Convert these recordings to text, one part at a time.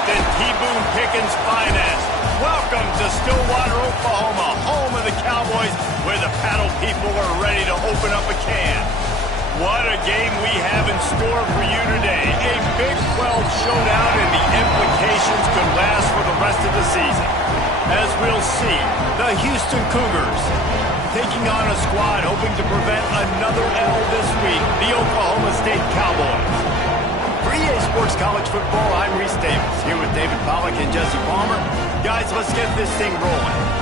built in T-Boone Pickens' finest. Welcome to Stillwater, Oklahoma, home of the Cowboys, where the paddle people are ready to open up a can. What a game we have in store for you today. A Big 12 showdown, and the implications could last for the rest of the season. As we'll see, the Houston Cougars taking on a squad hoping to prevent another L this week, the Oklahoma State Cowboys. For EA Sports College Football, I'm Reese Davis, here with David Pollack and Jesse Palmer. Guys, let's get this thing rolling.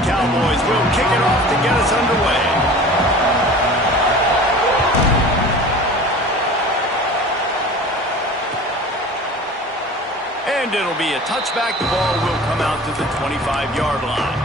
Cowboys will kick it off to get us underway. And it'll be a touchback. The ball will come out to the 25-yard line.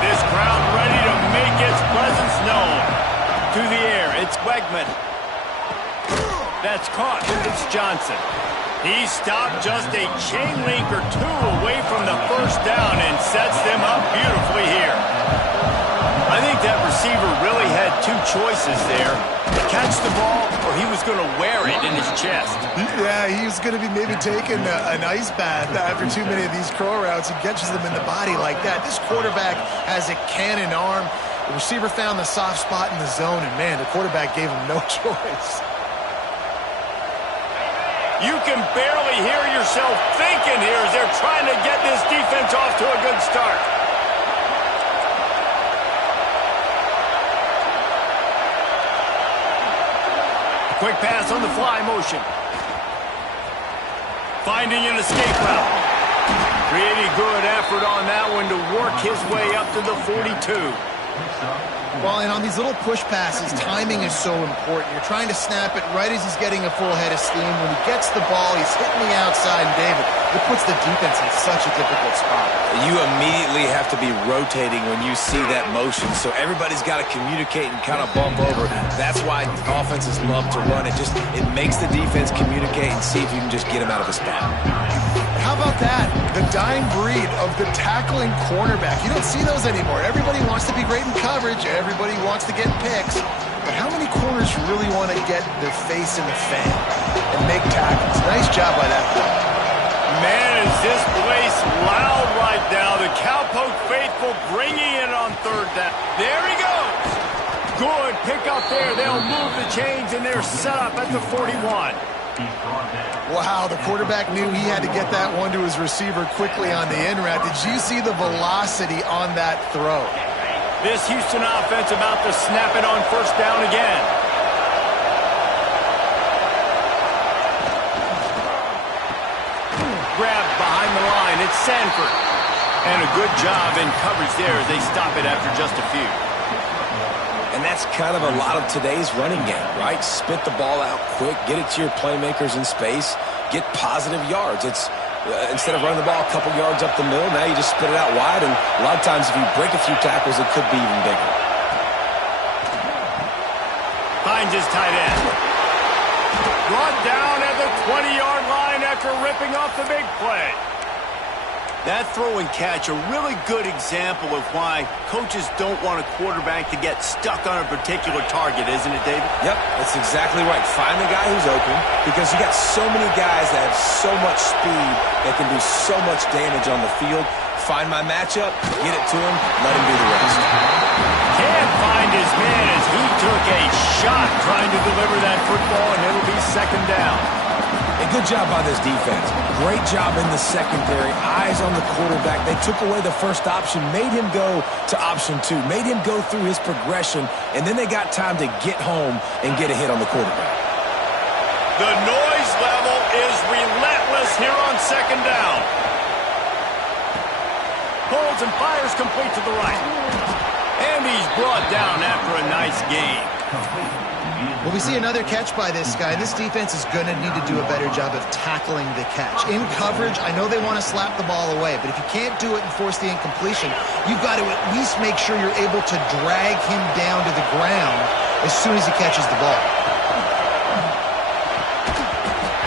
This crowd ready to make its presence known. To the air, it's Wegman. That's caught. It's Johnson. He stopped just a chain link or two away from the first down and sets them up beautifully here. I think that receiver really had two choices there. Catch the ball, or he was going to wear it in his chest. Yeah, he was going to be maybe taking an ice bath after too many of these crow routes. He catches them in the body like that. This quarterback has a cannon arm. The receiver found the soft spot in the zone, and, man, the quarterback gave him no choice. You can barely hear yourself thinking here as they're trying to get this defense off to a good start. Quick pass on the fly motion. Finding an escape route. Pretty good effort on that one to work his way up to the 42. Well, and on these little push passes, timing is so important. You're trying to snap it right as he's getting a full head of steam. When he gets the ball, he's hitting the outside, and David, it puts the defense in such a difficult spot. You immediately have to be rotating when you see that motion, so everybody's got to communicate and kind of bump over. That's why offenses love to run it. It makes the defense communicate and see if you can just get him out of a spot. How about that? The dying breed of the tackling cornerback. You don't see those anymore. Everybody wants to be great in coverage. Everybody wants to get picks. But how many corners really want to get their face in the fan and make tackles? Nice job by that play. Man, is this place loud right now. The Cowpoke faithful bringing it on third down. There he goes. Good pick up there. They'll move the chains, and they're set up at the 41. Wow, the quarterback knew he had to get that one to his receiver quickly on the in route. Did you see the velocity on that throw? This Houston offense about to snap it on first down again. Grabbed behind the line. It's Sanford. And a good job in coverage there as they stop it after just a few. And that's kind of a lot of today's running game, right? Spit the ball out quick, get it to your playmakers in space, get positive yards. It's instead of running the ball a couple yards up the middle, now you just spit it out wide, and a lot of times if you break a few tackles, it could be even bigger. Finds his tight end. Brought down at the 20-yard line after ripping off the big play. That throw and catch, a really good example of why coaches don't want a quarterback to get stuck on a particular target, isn't it, David? Yep, that's exactly right. Find the guy who's open, because you got so many guys that have so much speed that can do so much damage on the field. Find my matchup, get it to him, let him do the rest. Can't find his man as he took a shot trying to deliver that football, and it'll be second down. A good job by this defense. Great job in the secondary. Eyes on the quarterback. They took away the first option, made him go to option two, made him go through his progression, and then they got time to get home and get a hit on the quarterback. The noise level is relentless here on second down. Pulls and fires complete to the right. And he's brought down after a nice game. Well, we see another catch by this guy. This defense is going to need to do a better job of tackling the catch. In coverage, I know they want to slap the ball away, but if you can't do it and force the incompletion, you've got to at least make sure you're able to drag him down to the ground as soon as he catches the ball.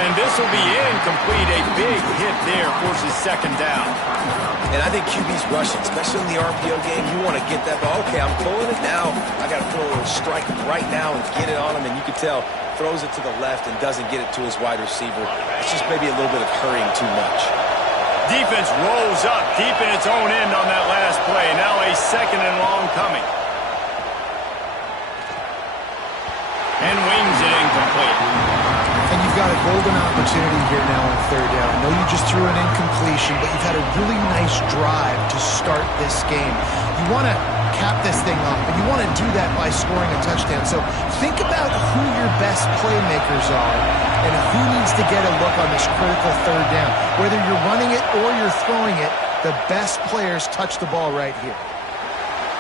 And this will be incomplete. A big hit there forces second down. And I think QB's rushing, especially in the RPO game. You want to get that ball. Okay, I'm pulling it now. I got to throw a strike right now and get it on him. And you can tell, throws it to the left and doesn't get it to his wide receiver. It's just maybe a little bit of hurrying too much. Defense rolls up deep in its own end on that last play. Now a second and long coming. And wings it incomplete. And you've got a golden opportunity here now on third down. I know you just threw an incompletion, but you've had a really nice drive to start this game. You want to cap this thing off, and you want to do that by scoring a touchdown. So think about who your best playmakers are and who needs to get a look on this critical third down. Whether you're running it or you're throwing it, the best players touch the ball right here.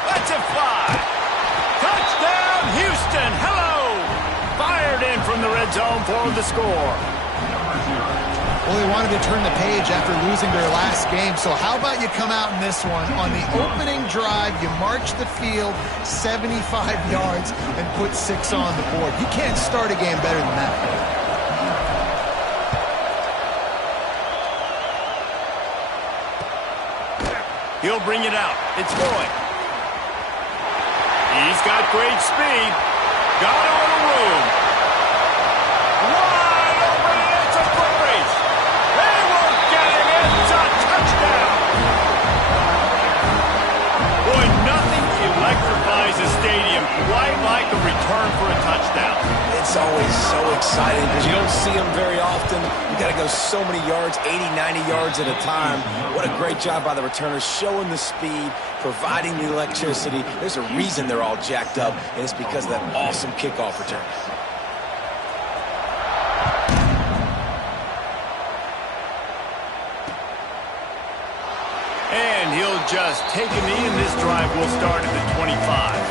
Let's it fly. Touchdown, Houston. Hello. Fired in from the red zone for the score. Well, they wanted to turn the page after losing their last game, so how about you come out in this one? On the opening drive, you march the field 75 yards and put 6 on the board. You can't start a game better than that. He'll bring it out. It's Boyd. He's got great speed. Got a little room. Wide open, and it's a foot race. They will get him. It's a touchdown. Boy, nothing electrifies a stadium quite like a return for a touchdown. It's always so exciting because you don't see them very often. You got to go so many yards, 80, 90 yards at a time. What a great job by the returners, showing the speed, providing the electricity. There's a reason they're all jacked up, and it's because of that awesome kickoff return. And he'll just take a knee, and this drive will start at the 25.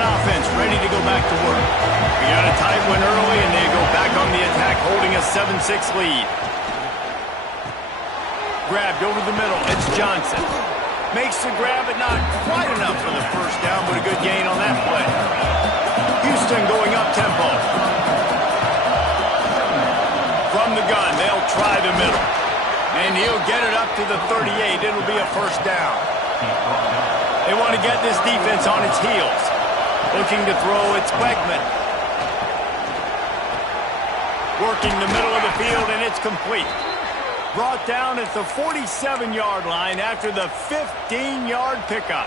Offense ready to go back to work. We got a tight one early, and they go back on the attack, holding a 7-6 lead. Grabbed over the middle. It's Johnson. Makes the grab, but not quite enough for the first down, but a good gain on that play. Houston going up tempo. From the gun, they'll try the middle. And he'll get it up to the 38. It'll be a first down. They want to get this defense on its heels. Looking to throw, it's Quegman. Working the middle of the field, and it's complete. Brought down at the 47-yard line after the 15-yard pickup.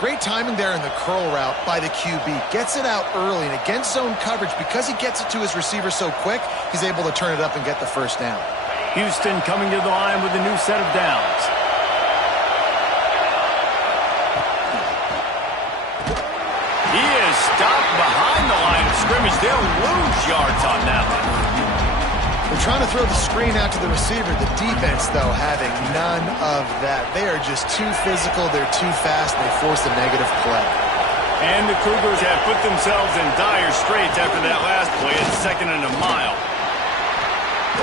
Great timing there in the curl route by the QB. Gets it out early, and against zone coverage, because he gets it to his receiver so quick, he's able to turn it up and get the first down. Houston coming to the line with a new set of downs. Stopped behind the line of scrimmage. They'll lose yards on that one. They're trying to throw the screen out to the receiver. The defense, though, having none of that. They are just too physical. They're too fast. And they force a negative play. And the Cougars have put themselves in dire straits after that last play. It's 2nd and a mile.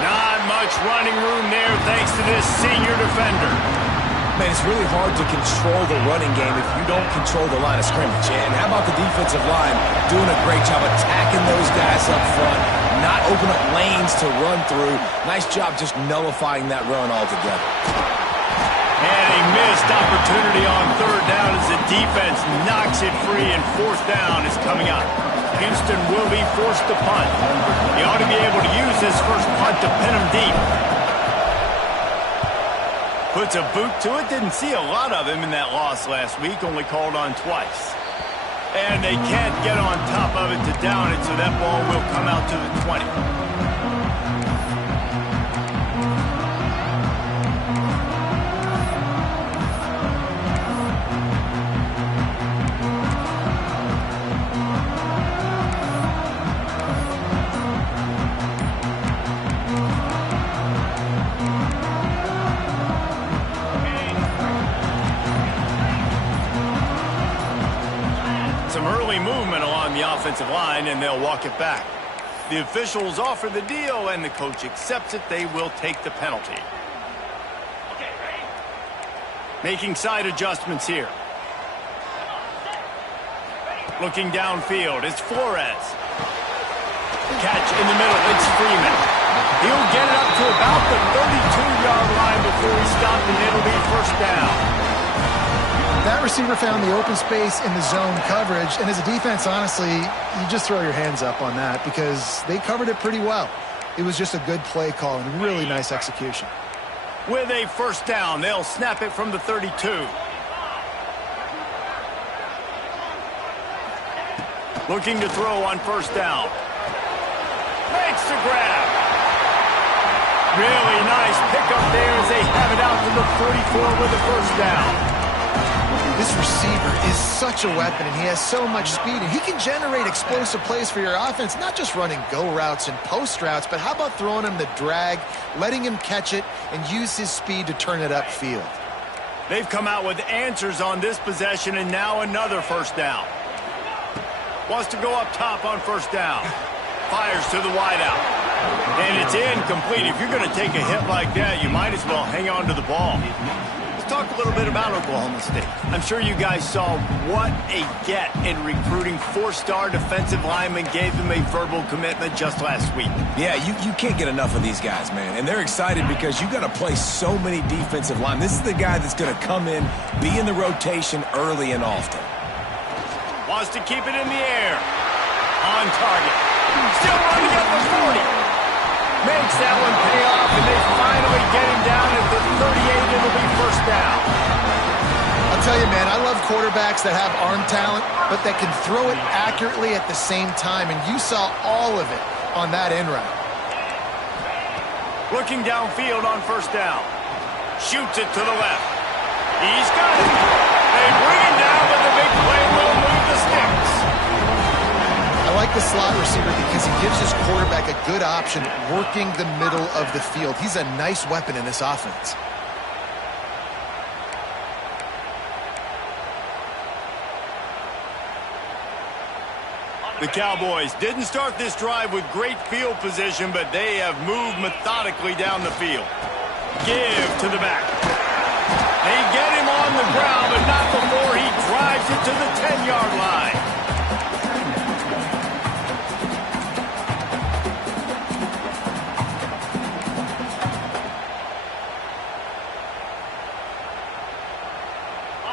Not much running room there thanks to this senior defender. Man, it's really hard to control the running game if you don't control the line of scrimmage. And how about the defensive line doing a great job attacking those guys up front, not open up lanes to run through. Nice job just nullifying that run altogether. And a missed opportunity on third down as the defense knocks it free, and fourth down is coming up. Houston will be forced to punt. He ought to be able to use this first punt to pin him deep. Puts a boot to it. Didn't see a lot of him in that loss last week. Only called on twice. And they can't get on top of it to down it, so that ball will come out to the 20. offensive line, and they'll walk it back. The officials offer the deal, and the coach accepts it. They will take the penalty. Making side adjustments here. Looking downfield, it's Flores. Catch in the middle, it's Freeman. He'll get it up to about the 32-yard line before he stopped, and it'll be first down. That receiver found the open space in the zone coverage, and as a defense, honestly, you just throw your hands up on that because they covered it pretty well. It was just a good play call and really nice execution. With a first down, they'll snap it from the 32. Looking to throw on first down. Makes the grab. Really nice pickup there as they have it out to the 44 with the first down. This receiver is such a weapon, and he has so much speed, and he can generate explosive plays for your offense, not just running go routes and post routes, but how about throwing him the drag, letting him catch it, and use his speed to turn it upfield. They've come out with answers on this possession, and now another first down. Wants to go up top on first down. Fires to the wideout. And it's incomplete. If you're going to take a hit like that, you might as well hang on to the ball. Talk a little bit about Oklahoma State. I'm sure you guys saw what a get in recruiting. 4-star defensive linemen, gave them a verbal commitment just last week. Yeah, you can't get enough of these guys, man. And they're excited because you got to play so many defensive linemen. This is the guy that's going to come in, be in the rotation early and often. Wants to keep it in the air. On target. Still running at the 40. Makes that one pay off, and they finally get him down at the 38. It'll be first down. I'll tell you, man, I love quarterbacks that have arm talent, but that can throw it accurately at the same time, and you saw all of it on that end route. Looking downfield on first down. Shoots it to the left. He's got it. They bring him down, but the big play will move the sticks. I like the slot receiver because he gives his quarterback a good option working the middle of the field. He's a nice weapon in this offense. The Cowboys didn't start this drive with great field position, but they have moved methodically down the field. Give to the back. They get him on the ground, but not before he drives it to the 10-yard line.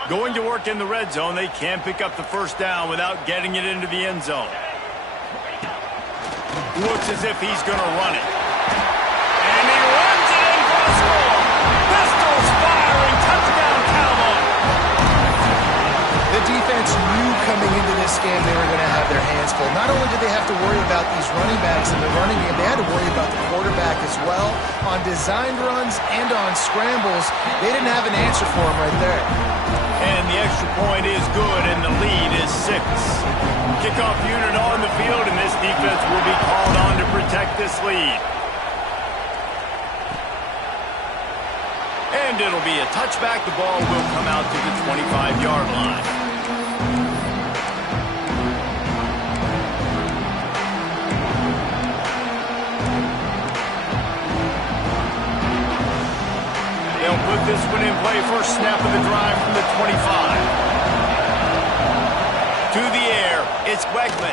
Going to work in the red zone, they can't pick up the first down without getting it into the end zone. Looks as if he's going to run it. And he runs it in for a score. Pistols firing, touchdown Cowboys. The defense knew coming into this game they were going to have their hands full. Not only did they have to worry about these running backs in the running game, they had to worry about the quarterback as well. On designed runs and on scrambles, they didn't have an answer for him right there. And the extra point is good, and the lead is 6. Kickoff unit on the field, and this defense will be called on to protect this lead. And it'll be a touchback. The ball will come out to the 25-yard line. They'll put this one in play. First snap of the drive from the 25. To the air, it's Wegman.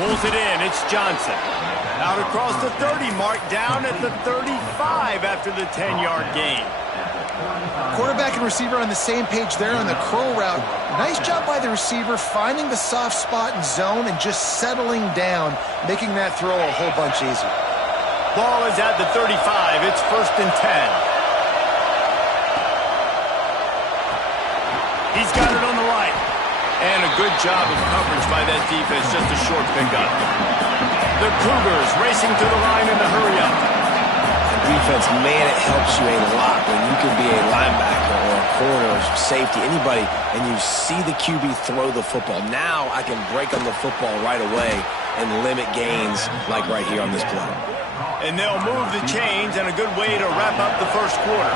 Pulls it in, it's Johnson. Out across the 30 mark, down at the 35 after the 10-yard gain. Quarterback and receiver on the same page there on the curl route. Nice job by the receiver finding the soft spot in zone and just settling down, making that throw a whole bunch easier. Ball is at the 35. It's first and 10. He's got it on the right. And a good job of coverage by that defense. Just a short pickup. The Cougars racing to the line in the hurry up. Defense, man, it helps you a lot when you can be a linebacker or a corner or safety, anybody, and you see the QB throw the football. Now I can break on the football right away and limit gains like right here on this play. And they'll move the chains, and a good way to wrap up the first quarter.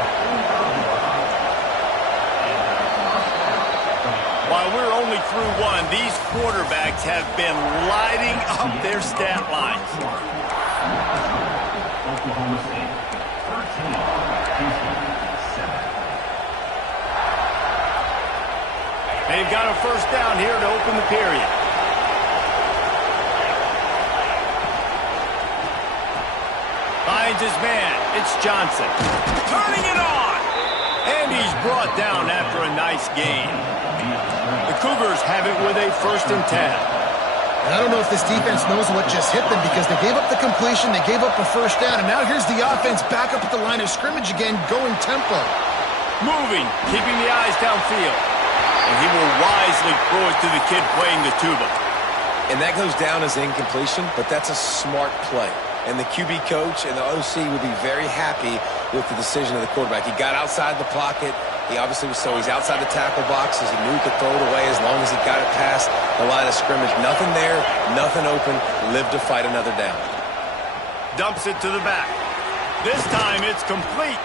While we're only through one, these quarterbacks have been lighting up their stat lines. Oklahoma State, 13, Houston, 7. They've got a first down here to open the period. Finds his man. It's Johnson. Turning it on. And he's brought down after a nice gain. The Cougars have it with a 1st and 10. And I don't know if this defense knows what just hit them because they gave up the completion, they gave up a first down, and now here's the offense back up at the line of scrimmage again, going tempo. Moving, keeping the eyes downfield. And he will wisely throw it to the kid playing the tuba. And that goes down as incompletion, but that's a smart play. And the QB coach and the OC will be very happy with the decision of the quarterback. He got outside the pocket. He obviously was he's outside the tackle boxes. He knew he could throw it away as long as he got it past the line of scrimmage. Nothing there, nothing open. Lived to fight another down. Dumps it to the back. This time it's complete.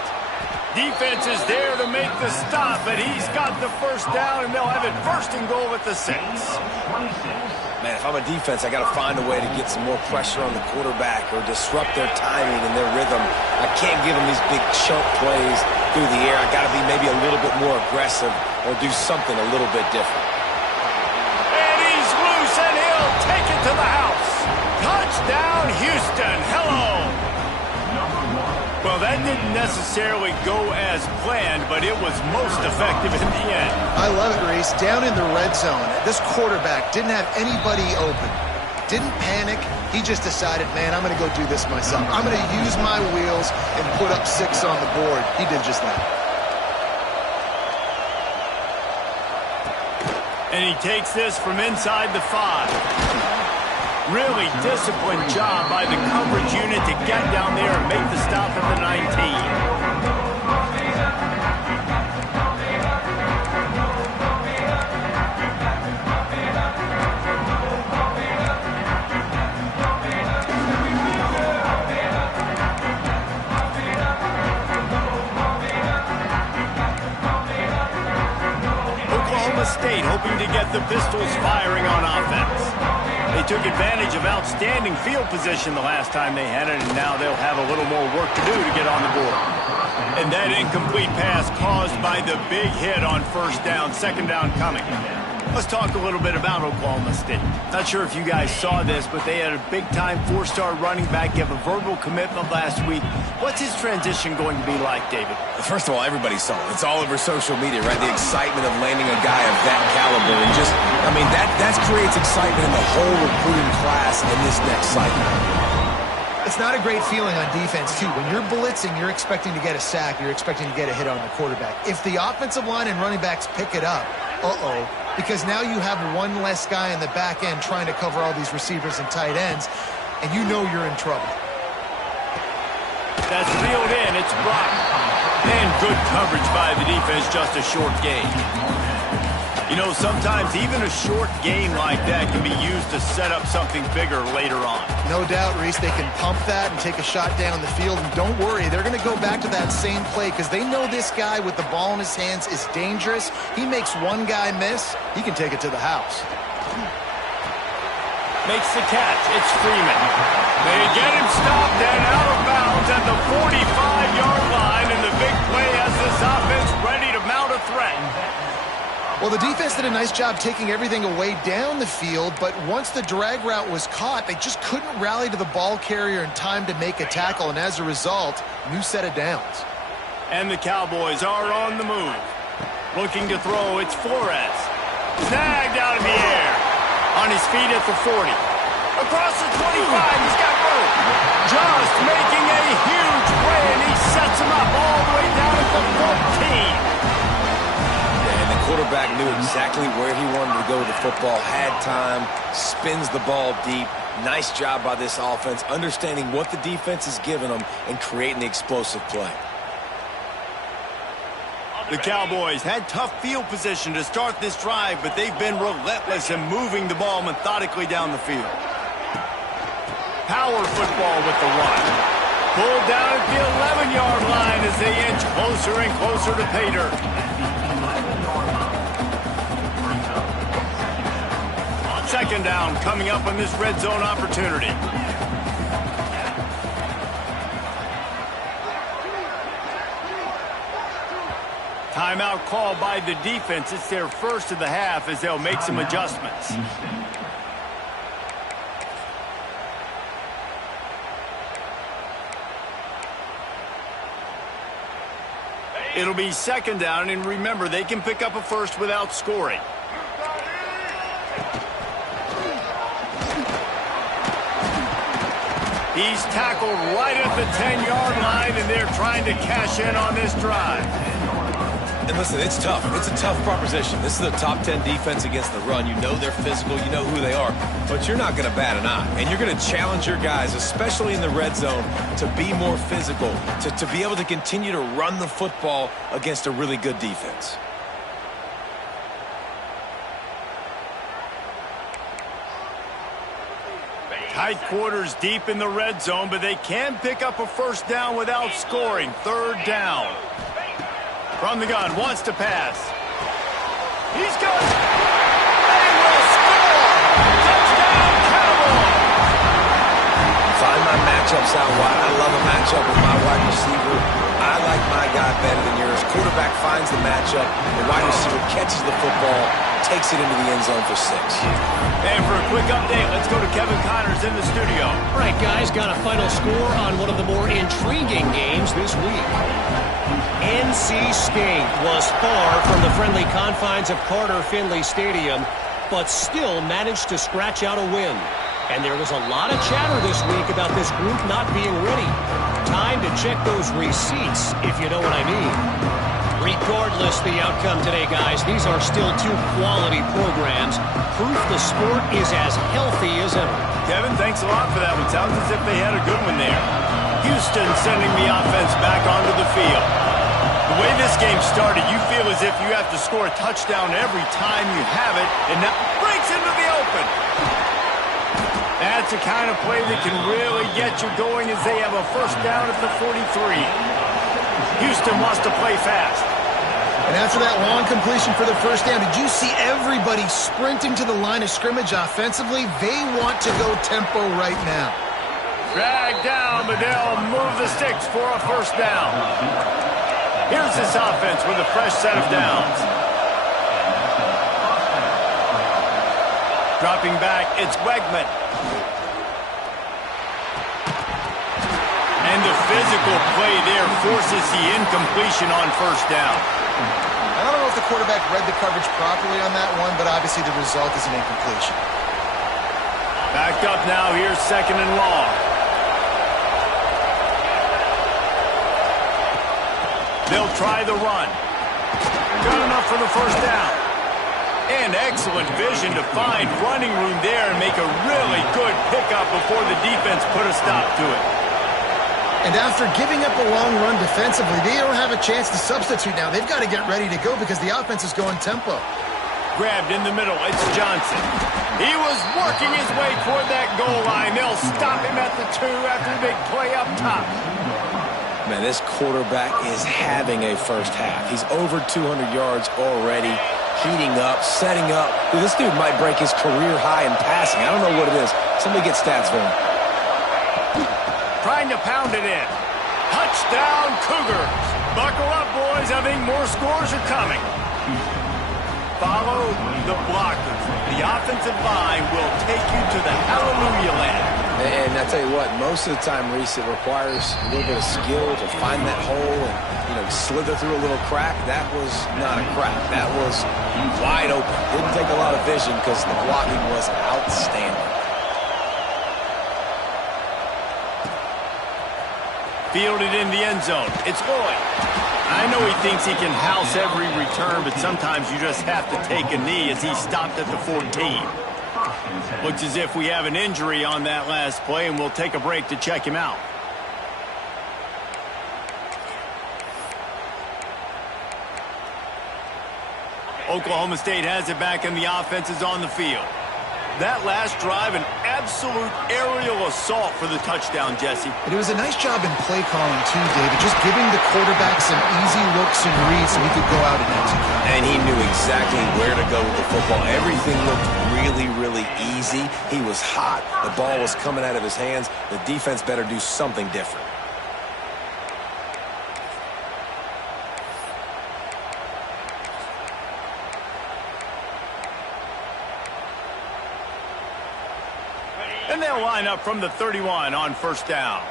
Defense is there to make the stop, but he's got the first down, and they'll have it 1st and goal at the 6. Man, if I'm a defense, I got to find a way to get some more pressure on the quarterback or disrupt their timing and their rhythm. I can't give them these big chunk plays through the air. I got to be maybe a little bit more aggressive or do something a little bit different. And he's loose, and he'll take it to the house. Touchdown, Houston. Hello. Well, that didn't necessarily go as planned, but it was most effective in the end. I love it, Reese. Down in the red zone, this quarterback didn't have anybody open. Didn't panic. He just decided, man, I'm going to go do this myself. I'm going to use my wheels and put up 6 on the board. He did just that. And he takes this from inside the 5. Really disciplined job by the coverage unit to get down there and make the stop at the 19. Oklahoma State hoping to get the Pistols firing on offense. They took advantage of outstanding field position the last time they had it, and now they'll have a little more work to do to get on the board. And that incomplete pass caused by the big hit on 1st down, 2nd down coming. Let's talk a little bit about Oklahoma State. Not sure if you guys saw this, but they had a big-time 4-star running back give a verbal commitment last week. What's his transition going to be like, David? First of all, everybody saw it. It's all over social media, right? The excitement of landing a guy of that caliber. And just, I mean, that creates excitement in the whole recruiting class in this next cycle. It's not a great feeling on defense, too. When you're blitzing, you're expecting to get a sack. You're expecting to get a hit on the quarterback. If the offensive line and running backs pick it up, because now you have one less guy in the back end trying to cover all these receivers and tight ends, and you know you're in trouble. That's reeled in. It's blocked. And good coverage by the defense, just a short gain. You know, sometimes even a short gain like that can be used to set up something bigger later on. No doubt, Reese, they can pump that and take a shot down the field. And don't worry, they're going to go back to that same play because they know this guy with the ball in his hands is dangerous. He makes one guy miss, he can take it to the house. Makes the catch. It's Freeman. They get him stopped and out of bounds at the 45-yard line, and the big play has this offense ready to mount a threat. Well, the defense did a nice job taking everything away down the field, but once the drag route was caught, they just couldn't rally to the ball carrier in time to make a tackle, and as a result, new set of downs. And the Cowboys are on the move. Looking to throw, it's Flores. Snagged out of the air. On his feet at the 40. Across the 25, he's got room. Just making a huge play, and he sets him up all the way down at the 14. And the quarterback knew exactly where he wanted to go with the football, had time, spins the ball deep. Nice job by this offense, understanding what the defense is giving them and creating the explosive play. The Cowboys had tough field position to start this drive, but they've been relentless in moving the ball methodically down the field. Power football with the run. Pulled down at the 11-yard line as they inch closer and closer to pay dirt. Second down coming up on this red zone opportunity. Timeout called by the defense. It's their first of the half as they'll make some adjustments. It'll be second down, and remember, they can pick up a first without scoring. He's tackled right at the 10-yard line, and they're trying to cash in on this drive. And listen, it's tough. It's a tough proposition. This is a top 10 defense against the run. You know they're physical. You know who they are. But you're not going to bat an eye. And you're going to challenge your guys, especially in the red zone, to be more physical, to be able to continue to run the football against a really good defense. Tight quarters deep in the red zone, but they can pick up a first down without scoring. Third down. From the gun, wants to pass. He's got it. They will score! Touchdown, Cowboys! Find my matchups out wide. I love a matchup with my wide receiver. I like my guy better than yours. Quarterback finds the matchup. The wide receiver catches the football, takes it into the end zone for 6. And for a quick update, let's go to Kevin Connors in the studio. All right, guys, got a final score on one of the more intriguing games this week. NC State was far from the friendly confines of Carter Finley Stadium, but still managed to scratch out a win. And there was a lot of chatter this week about this group not being ready. Time to check those receipts, if you know what I mean. Regardless the outcome today, guys, these are still two quality programs. Proof the sport is as healthy as ever. Kevin, thanks a lot for that one. Sounds as if they had a good one there. Houston sending the offense back onto the field. The way this game started, you feel as if you have to score a touchdown every time you have it, and now breaks into the open. That's the kind of play that can really get you going as they have a first down at the 43. Houston wants to play fast. And after that long completion for the first down, did you see everybody sprinting to the line of scrimmage offensively? They want to go tempo right now. Dragged down, but they'll move the sticks for a first down. Here's this offense with a fresh set of downs. Dropping back, it's Wegman. And the physical play there forces the incompletion on first down. I don't know if the quarterback read the coverage properly on that one, but obviously the result is an incompletion. Backed up now, here's second and long. They'll try the run. Good enough for the first down. And excellent vision to find running room there and make a really good pickup before the defense put a stop to it. And after giving up a long run defensively, they don't have a chance to substitute now. They've got to get ready to go because the offense is going tempo. Grabbed in the middle, it's Johnson. He was working his way toward that goal line. They'll stop him at the 2 after the big play up top. Man, this quarterback is having a first half. He's over 200 yards already, heating up, setting up. Dude, this dude might break his career high in passing. I don't know what it is. Somebody get stats for him. Trying to pound it in. Touchdown, Cougars. Buckle up, boys. I think more scores are coming. Follow the blockers. The offensive line will take you to the hallelujah land. And I tell you what, most of the time, Reese, it requires a little bit of skill to find that hole and, slither through a little crack. That was not a crack. That was wide open. Didn't take a lot of vision because the blocking was outstanding. Fielded in the end zone. It's Lloyd. I know he thinks he can house every return, but sometimes you just have to take a knee as he stopped at the 14. Looks as if we have an injury on that last play, and we'll take a break to check him out. Oklahoma State has it back, and the offense is on the field. That last drive, an absolute aerial assault for the touchdown, Jesse. And it was a nice job in play calling too, David, just giving the quarterback some easy looks and reads so he could go out and execute. And he knew exactly where to go with the football. Everything looked really, really easy. He was hot. The ball was coming out of his hands. The defense better do something different. And they'll line up from the 31 on first down.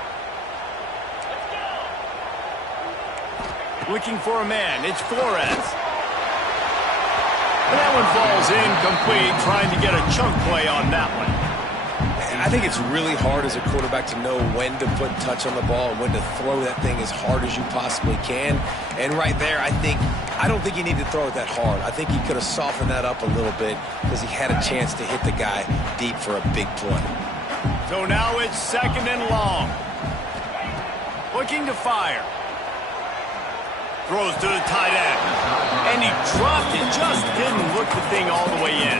Looking for a man. It's Flores. And that one falls incomplete, trying to get a chunk play on that one. I think it's really hard as a quarterback to know when to put touch on the ball and when to throw that thing as hard as you possibly can. And right there, I don't think he needed to throw it that hard. I think he could have softened that up a little bit because he had a chance to hit the guy deep for a big play. So now it's second and long. Looking to fire. Throws to the tight end. And he dropped it. Just didn't look the thing all the way in.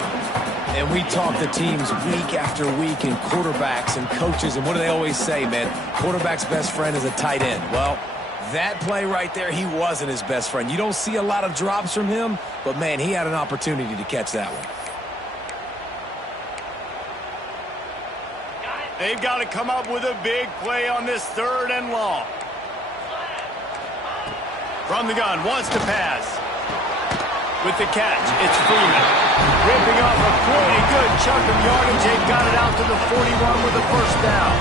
And we talk to teams week after week and quarterbacks and coaches, and what do they always say, man? Quarterback's best friend is a tight end. Well, that play right there, he wasn't his best friend. You don't see a lot of drops from him, but, man, he had an opportunity to catch that one. They've got to come up with a big play on this third and long. From the gun, wants to pass. With the catch, it's Freeman. Ripping off a pretty good chunk of yardage. They got it out to the 41 with the first down.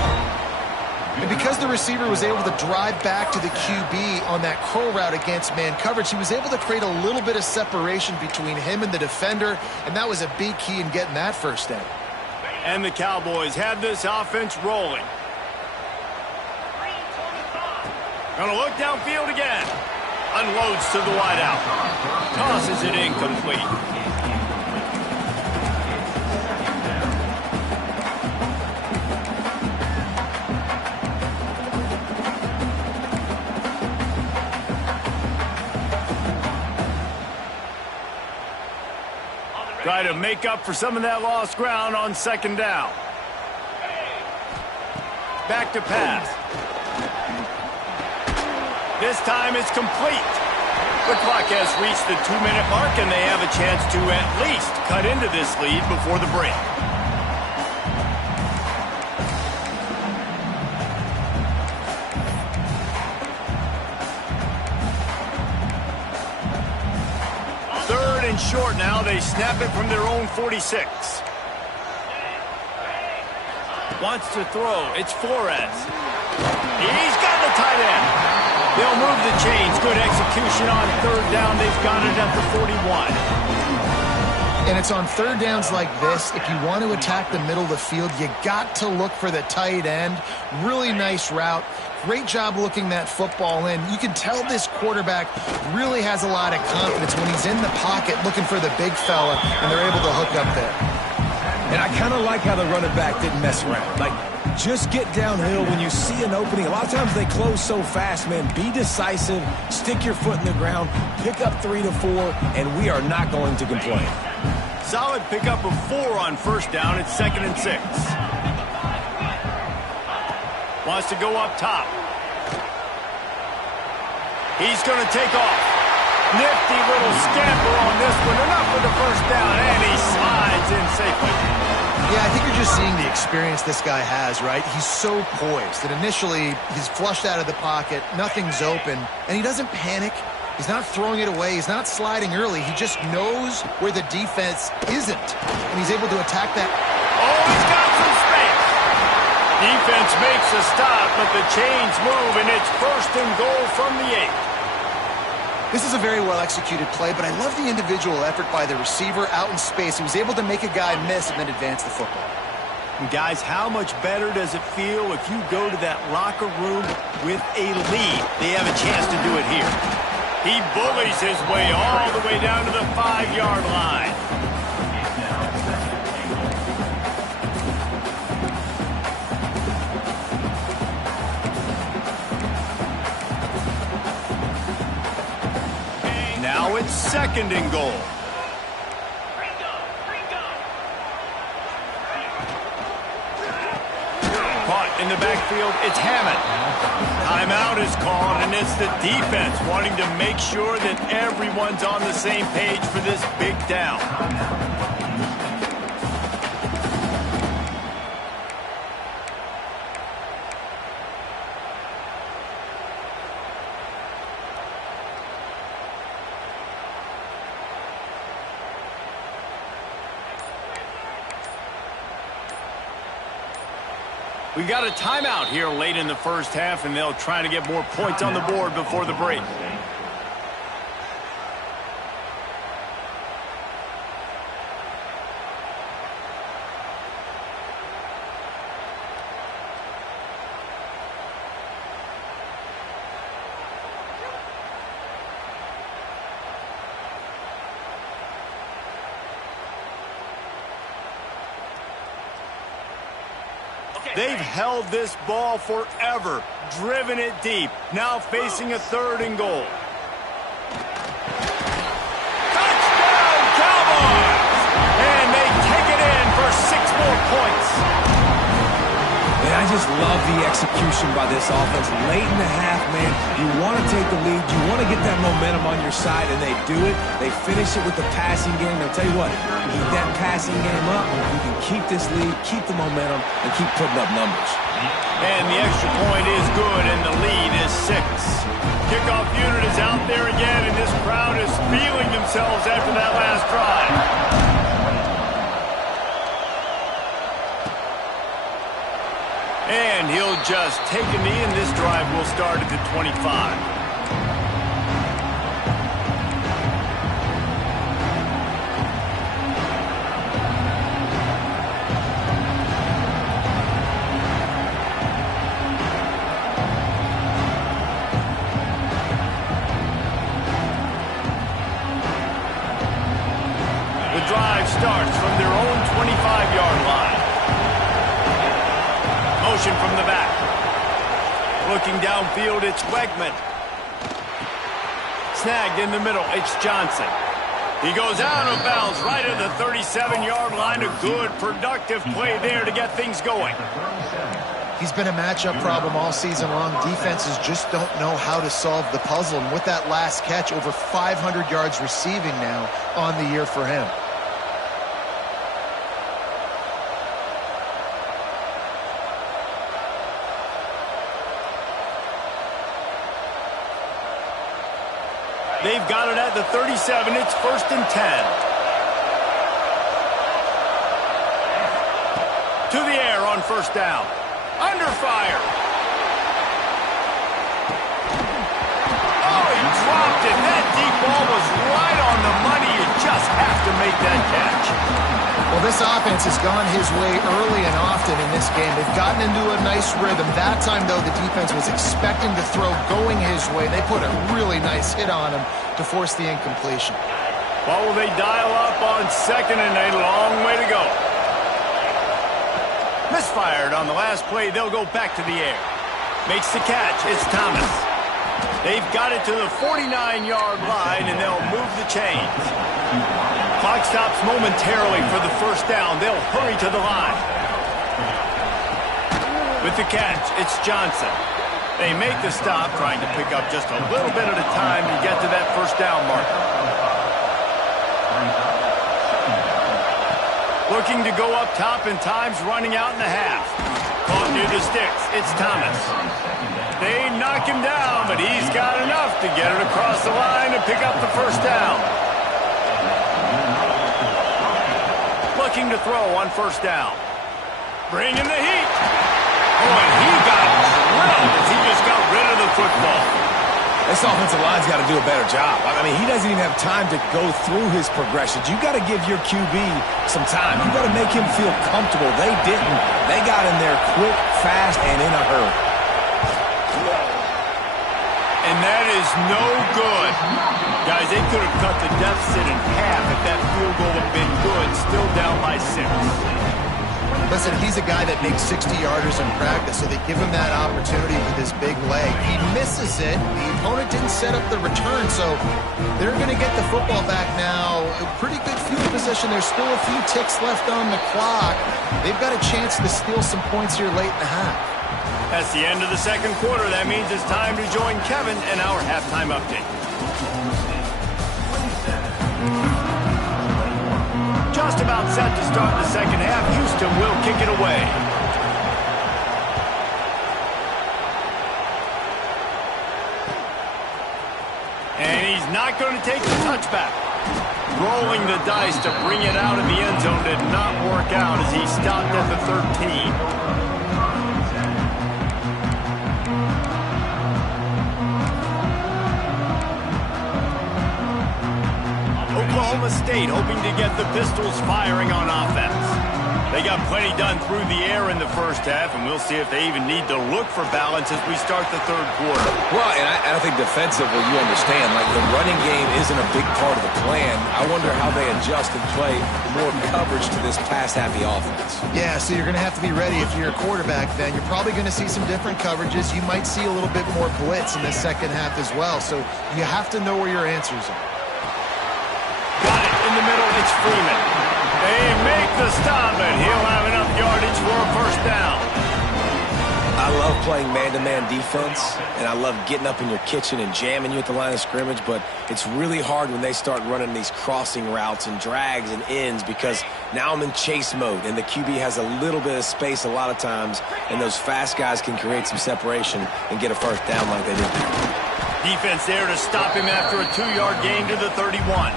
And because the receiver was able to drive back to the QB on that curl route against man coverage, he was able to create a little bit of separation between him and the defender, and that was a big key in getting that first down. And the Cowboys have this offense rolling. Gonna look downfield again. Unloads to the wideout. Tosses it incomplete. Try to make up for some of that lost ground on second down. Back to pass. This time it's complete. The clock has reached the 2-minute mark, and they have a chance to at least cut into this lead before the break. Third and short now. They snap it from their own 46. Wants to throw. It's Flores. He's got the tight end. They'll move the chains. Good execution on third down. They've got it at the 41. And it's on third downs like this, if you want to attack the middle of the field, you got to look for the tight end. Really nice route. Great job looking that football in. You can tell this quarterback really has a lot of confidence when he's in the pocket looking for the big fella, and they're able to hook up there. And I kind of like how the running back didn't mess around. Like, just get downhill when you see an opening. A lot of times they close so fast, man. Be decisive, stick your foot in the ground, pick up 3 to 4, and we are not going to complain. Solid pickup of 4 on first down. It's 2nd and 6. Wants to go up top. He's going to take off. Nifty little scamper on this one. Enough for the first down, and he slides in safely. Yeah, I think you're just seeing the experience this guy has, right? He's so poised that initially he's flushed out of the pocket, nothing's open, and he doesn't panic. He's not throwing it away. He's not sliding early. He just knows where the defense isn't, and he's able to attack that. Oh, he's got some space. Defense makes a stop, but the chains move, and it's 1st and goal from the 8. This is a very well-executed play, but I love the individual effort by the receiver out in space. He was able to make a guy miss and then advance the football. And guys, how much better does it feel if you go to that locker room with a lead? They have a chance to do it here. He bullies his way all the way down to the 5-yard line. Now it's 2nd and goal. in the backfield, it's Hammond. Timeout is called, and it's the defense wanting to make sure that everyone's on the same page for this big down. We got a timeout here late in the first half, and they'll try to get more points on the board before the break. They've held this ball forever, driven it deep, now facing a 3rd and goal. Touchdown, Cowboys! And they take it in for 6 more points. Man, I just love the execution by this offense. Late in the half, man, you want to take the lead. You want to get that momentum on your side, and they do it. They finish it with the passing game. I'll tell you what, keep that passing game up. You can keep this lead, keep the momentum, and keep putting up numbers. And the extra point is good, and the lead is 6. Kickoff unit is out there again, and this crowd is feeling themselves after that last drive. And he'll just take a knee, and this drive will start at the 25. The drive starts from their own 25-yard line. Motion from the back. Looking downfield, it's Wegman. Snagged in the middle, it's Johnson. He goes out of bounds right at the 37-yard line. A good, productive play there to get things going. He's been a matchup problem all season long. Defenses just don't know how to solve the puzzle. And with that last catch, over 500 yards receiving now on the year for him. They've got it at the 37. It's 1st and 10. To the air on 1st down. Under fire. Oh, he dropped it. That deep ball was right on the money. You just have to make that catch. Well, this offense has gone his way early and often in this game. They've gotten into a nice rhythm. That time, though, the defense was expecting to throw going his way. They put a really nice hit on him to force the incompletion. What will they dial up on 2nd and a long way to go? Misfired on the last play. They'll go back to the air. Makes the catch. It's Thomas. They've got it to the 49-yard line, and they'll move the chains. Clock stops momentarily for the 1st down. They'll hurry to the line. With the catch, it's Johnson. They make the stop, trying to pick up just a little bit at a time to get to that 1st down marker. Looking to go up top, and time's running out in the half. Caught near the sticks. It's Thomas. They knock him down, but he's got enough to get it across the line and pick up the 1st down. Looking to throw on 1st down. Bringing the heat. Oh, and he got drilled as he just got rid of the football. This offensive line's got to do a better job. I mean, he doesn't even have time to go through his progressions. You got to give your QB some time. You got to make him feel comfortable. They didn't. They got in there quick, fast, and in a hurry. And that is no good. Guys, they could have cut the deficit in half if that field goal had been good. Still down by 6. Listen, he's a guy that makes 60-yarders in practice, so they give him that opportunity with his big leg. He misses it. The opponent didn't set up the return, so they're going to get the football back now. A pretty good field position. There's still a few ticks left on the clock. They've got a chance to steal some points here late in the half. That's the end of the second quarter. That means it's time to join Kevin in our halftime update. Just about set to start the second half. Houston will kick it away. And he's not going to take the touchback. Rolling the dice to bring it out of the end zone did not work out as he stopped at the 13. Oklahoma State hoping to get the Pistols firing on offense. They got plenty done through the air in the first half, and we'll see if they even need to look for balance as we start the third quarter. Well, and I think defensively, you understand, like the running game isn't a big part of the plan. I wonder how they adjust and play more coverage to this pass-happy offense. Yeah, so you're going to have to be ready if you're a quarterback then. You're probably going to see some different coverages. You might see a little bit more blitz in the second half as well, so you have to know where your answers are. Got it in the middle. It's Freeman. They make the stop, and he'll have enough yardage for a first down. I love playing man-to-man defense, and I love getting up in your kitchen and jamming you at the line of scrimmage, but it's really hard when they start running these crossing routes and drags and ends because now I'm in chase mode, and the QB has a little bit of space a lot of times, and those fast guys can create some separation and get a first down like they did. Defense there to stop him after a 2-yard gain to the 31.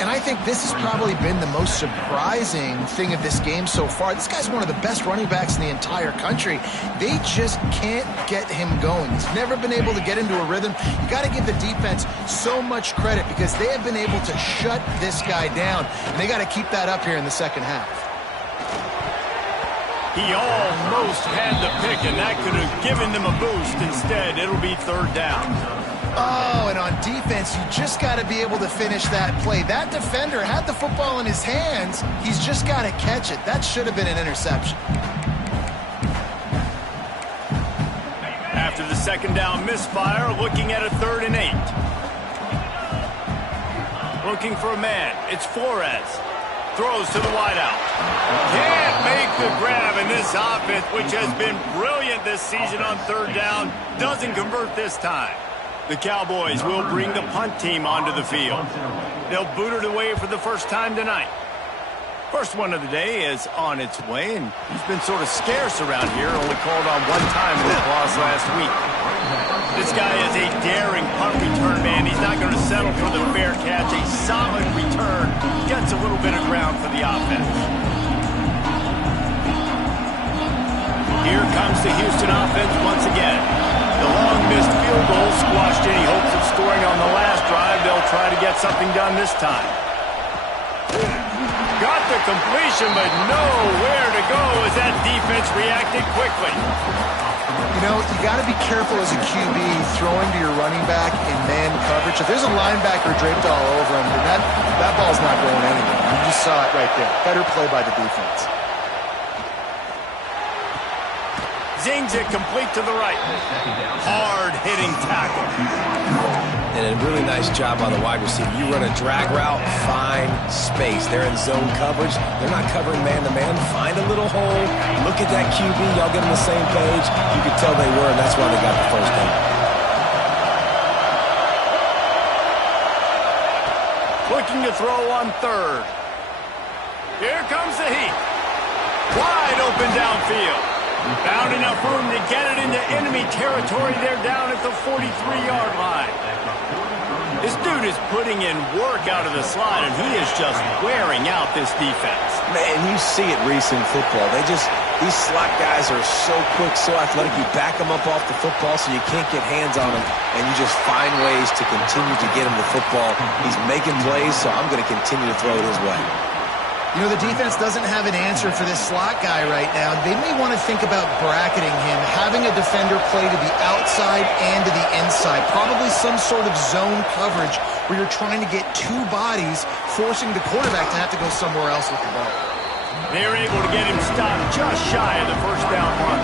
And I think this has probably been the most surprising thing of this game so far. This guy's one of the best running backs in the entire country. They just can't get him going. He's never been able to get into a rhythm. You got to give the defense so much credit because they have been able to shut this guy down, and they got to keep that up here in the second half. He almost had the pick, and that could have given them a boost. Instead, it'll be third down. Oh, and on defense, you just got to be able to finish that play. That defender had the football in his hands. He's just got to catch it. That should have been an interception. After the second down misfire, looking at a 3rd and 8. Looking for a man. It's Flores. Throws to the wideout. Can't make the grab, and this offense, which has been brilliant this season on 3rd down, doesn't convert this time. The Cowboys will bring the punt team onto the field. They'll boot it away for the first time tonight. First one of the day is on its way, and he's been sort of scarce around here, only called on one time in his loss last week. This guy is a daring punt return man. He's not going to settle for the fair catch. A solid return gets a little bit of ground for the offense. Here comes the Houston offense once again. The long missed field goal squashed any hopes of scoring on the last drive. They'll try to get something done this time. Got the completion, but nowhere to go as that defense reacted quickly. You know, you got to be careful as a QB throwing to your running back in man coverage. If there's a linebacker draped all over him, then that ball's not going anywhere. You just saw it right there. Better play by the defense. Zings it complete to the right. Hard-hitting tackle. And a really nice job by the wide receiver. You run a drag route, find space. They're in zone coverage. They're not covering man-to-man. Find a little hole. Look at that QB. Y'all get on the same page. You could tell they were, and that's why they got the first down. Looking to throw on 3rd. Here comes the heat. Wide open downfield. Found enough room to get it into enemy territory. They're down at the 43-yard line. This dude is putting in work out of the slot, and he is just wearing out this defense. Man, you see it, Reese, in football. These slot guys are so quick, so athletic. You back them up off the football so you can't get hands on them, and you just find ways to continue to get him the football. He's making plays, so I'm going to continue to throw it his way. You know, the defense doesn't have an answer for this slot guy right now. They may want to think about bracketing him, having a defender play to the outside and to the inside. Probably some sort of zone coverage where you're trying to get 2 bodies, forcing the quarterback to have to go somewhere else with the ball. They're able to get him stopped just shy of the first down run.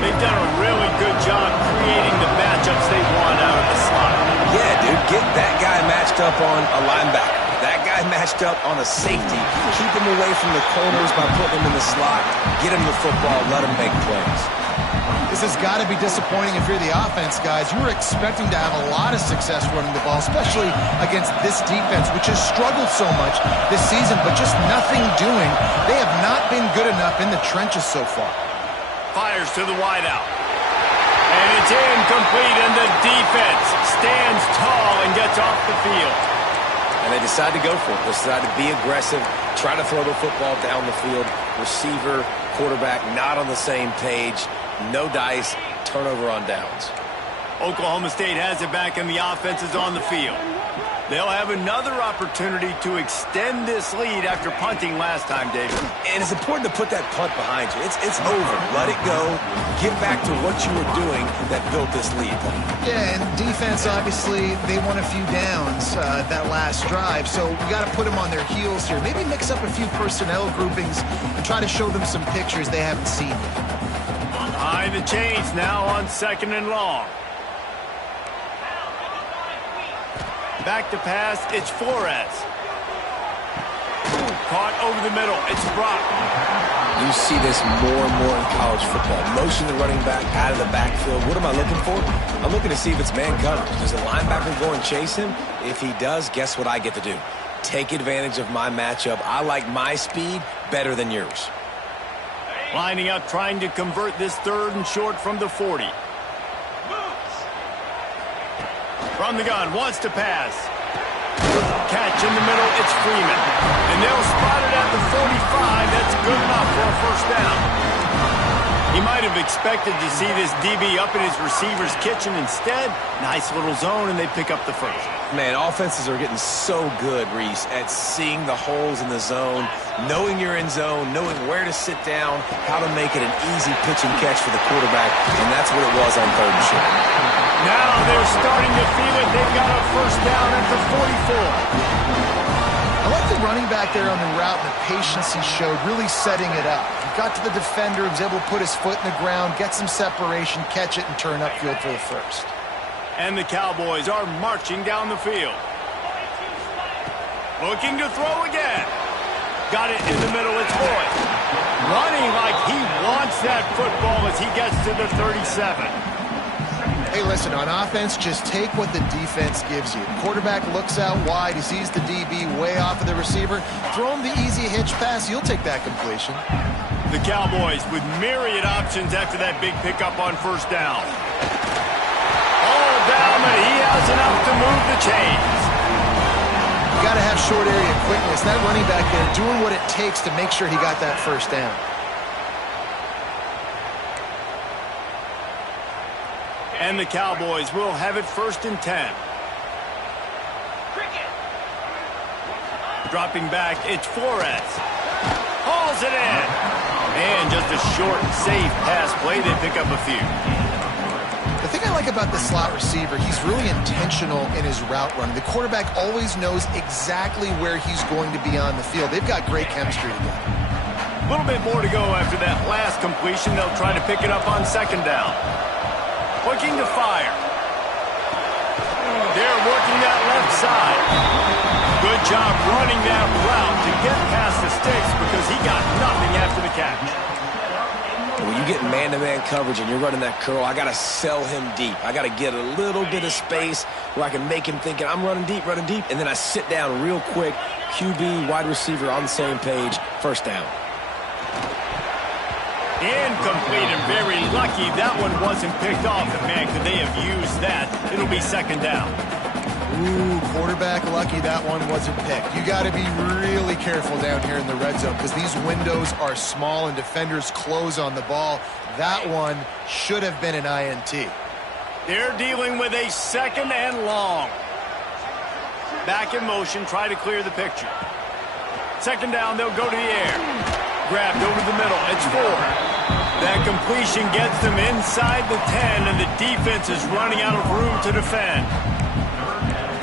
They've done a really good job creating the matchups they want out of the slot. Yeah, dude, get that guy matched up on a linebacker. That guy matched up on a safety. Keep him away from the corners by putting him in the slot. Get him the football. Let him make plays. This has got to be disappointing if you're the offense, guys. You were expecting to have a lot of success running the ball, especially against this defense, which has struggled so much this season, but just nothing doing. They have not been good enough in the trenches so far. Fires to the wideout. And it's incomplete, and the defense stands tall and gets off the field. And they decide to go for it. They decide to be aggressive, try to throw the football down the field. Receiver, quarterback, not on the same page. No dice, turnover on downs. Oklahoma State has it back, and the offense is on the field. They'll have another opportunity to extend this lead after punting last time, David. And it's important to put that punt behind you. It's over. Let it go. Get back to what you were doing that built this lead. Yeah, and defense, obviously, they won a few downs that last drive, so we got to put them on their heels here. Maybe mix up a few personnel groupings and try to show them some pictures they haven't seen yet. Behind the chains now on 2nd and long. Back to pass, it's Flores. Caught over the middle, it's Brock. You see this more and more in college football. Motion the running back out of the backfield. What am I looking for? I'm looking to see if it's man coverage. Does the linebacker go and chase him? If he does, guess what I get to do? Take advantage of my matchup. I like my speed better than yours. Lining up, trying to convert this 3rd and short from the 40. From the gun, wants to pass. Catch in the middle, it's Freeman. And they'll spot it at the 45. That's good enough for a 1st down. He might have expected to see this DB up in his receiver's kitchen. Instead, nice little zone, and they pick up the 1st. Man, offenses are getting so good, Reese, at seeing the holes in the zone, knowing you're in zone, knowing where to sit down, how to make it an easy pitch and catch for the quarterback, and that's what it was on 3rd and short. Now they're starting to feel it. They've got a 1st down at the 44. I like the running back there on the route and the patience he showed, really setting it up. He got to the defender, was able to put his foot in the ground, get some separation, catch it, and turn upfield for the 1st. And the Cowboys are marching down the field. Looking to throw again. Got it in the middle, it's Boyd. Running like he wants that football as he gets to the 37. Hey, listen, on offense, just take what the defense gives you. Quarterback looks out wide, he sees the DB way off of the receiver. Throw him the easy hitch pass, you'll take that completion. The Cowboys with myriad options after that big pickup on 1st down. All down, but he has enough to move the chains. You got to have short area quickness. That running back there doing what it takes to make sure he got that 1st down. And the Cowboys will have it 1st and 10. Dropping back, it's Flores. Hauls it in. And just a short, safe pass play. They pick up a few. The thing I like about the slot receiver, he's really intentional in his route run. The quarterback always knows exactly where he's going to be on the field. They've got great chemistry together. A little bit more to go after that last completion. They'll try to pick it up on 2nd down. Looking to fire. They're working that left side. Good job running that route to get past the sticks because he got nothing after the catch. When you get man-to-man coverage and you're running that curl, I got to sell him deep. I got to get a little bit of space where I can make him thinking I'm running deep, and then I sit down real quick. QB, wide receiver on the same page, 1st down. Incomplete, and very lucky that one wasn't picked off. And man, could they have used that? It'll be 2nd down. Ooh, quarterback lucky that one wasn't picked. You got to be really careful down here in the red zone because these windows are small and defenders close on the ball. That one should have been an INT. They're dealing with a 2nd and long. Back in motion, try to clear the picture. 2nd down, they'll go to the air. Grabbed over the middle, it's 4. That completion gets them inside the 10, and the defense is running out of room to defend.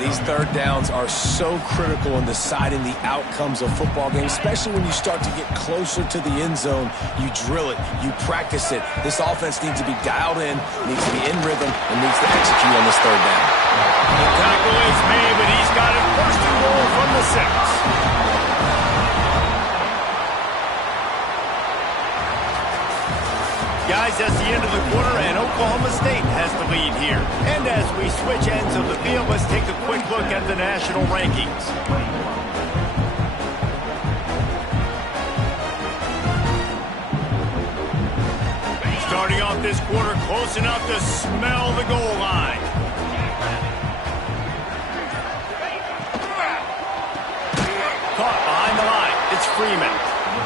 These third downs are so critical in deciding the outcomes of football games, especially when you start to get closer to the end zone. You drill it, you practice it. This offense needs to be dialed in, needs to be in rhythm, and needs to execute on this third down. The tackle is made, but he's got it first and goal from the 6. Guys, that's the end of the quarter, and Oklahoma State has the lead here. And as we switch ends of the field, let's take a quick look at the national rankings. Starting off this quarter, close enough to smell the goal line. Caught behind the line. It's Freeman.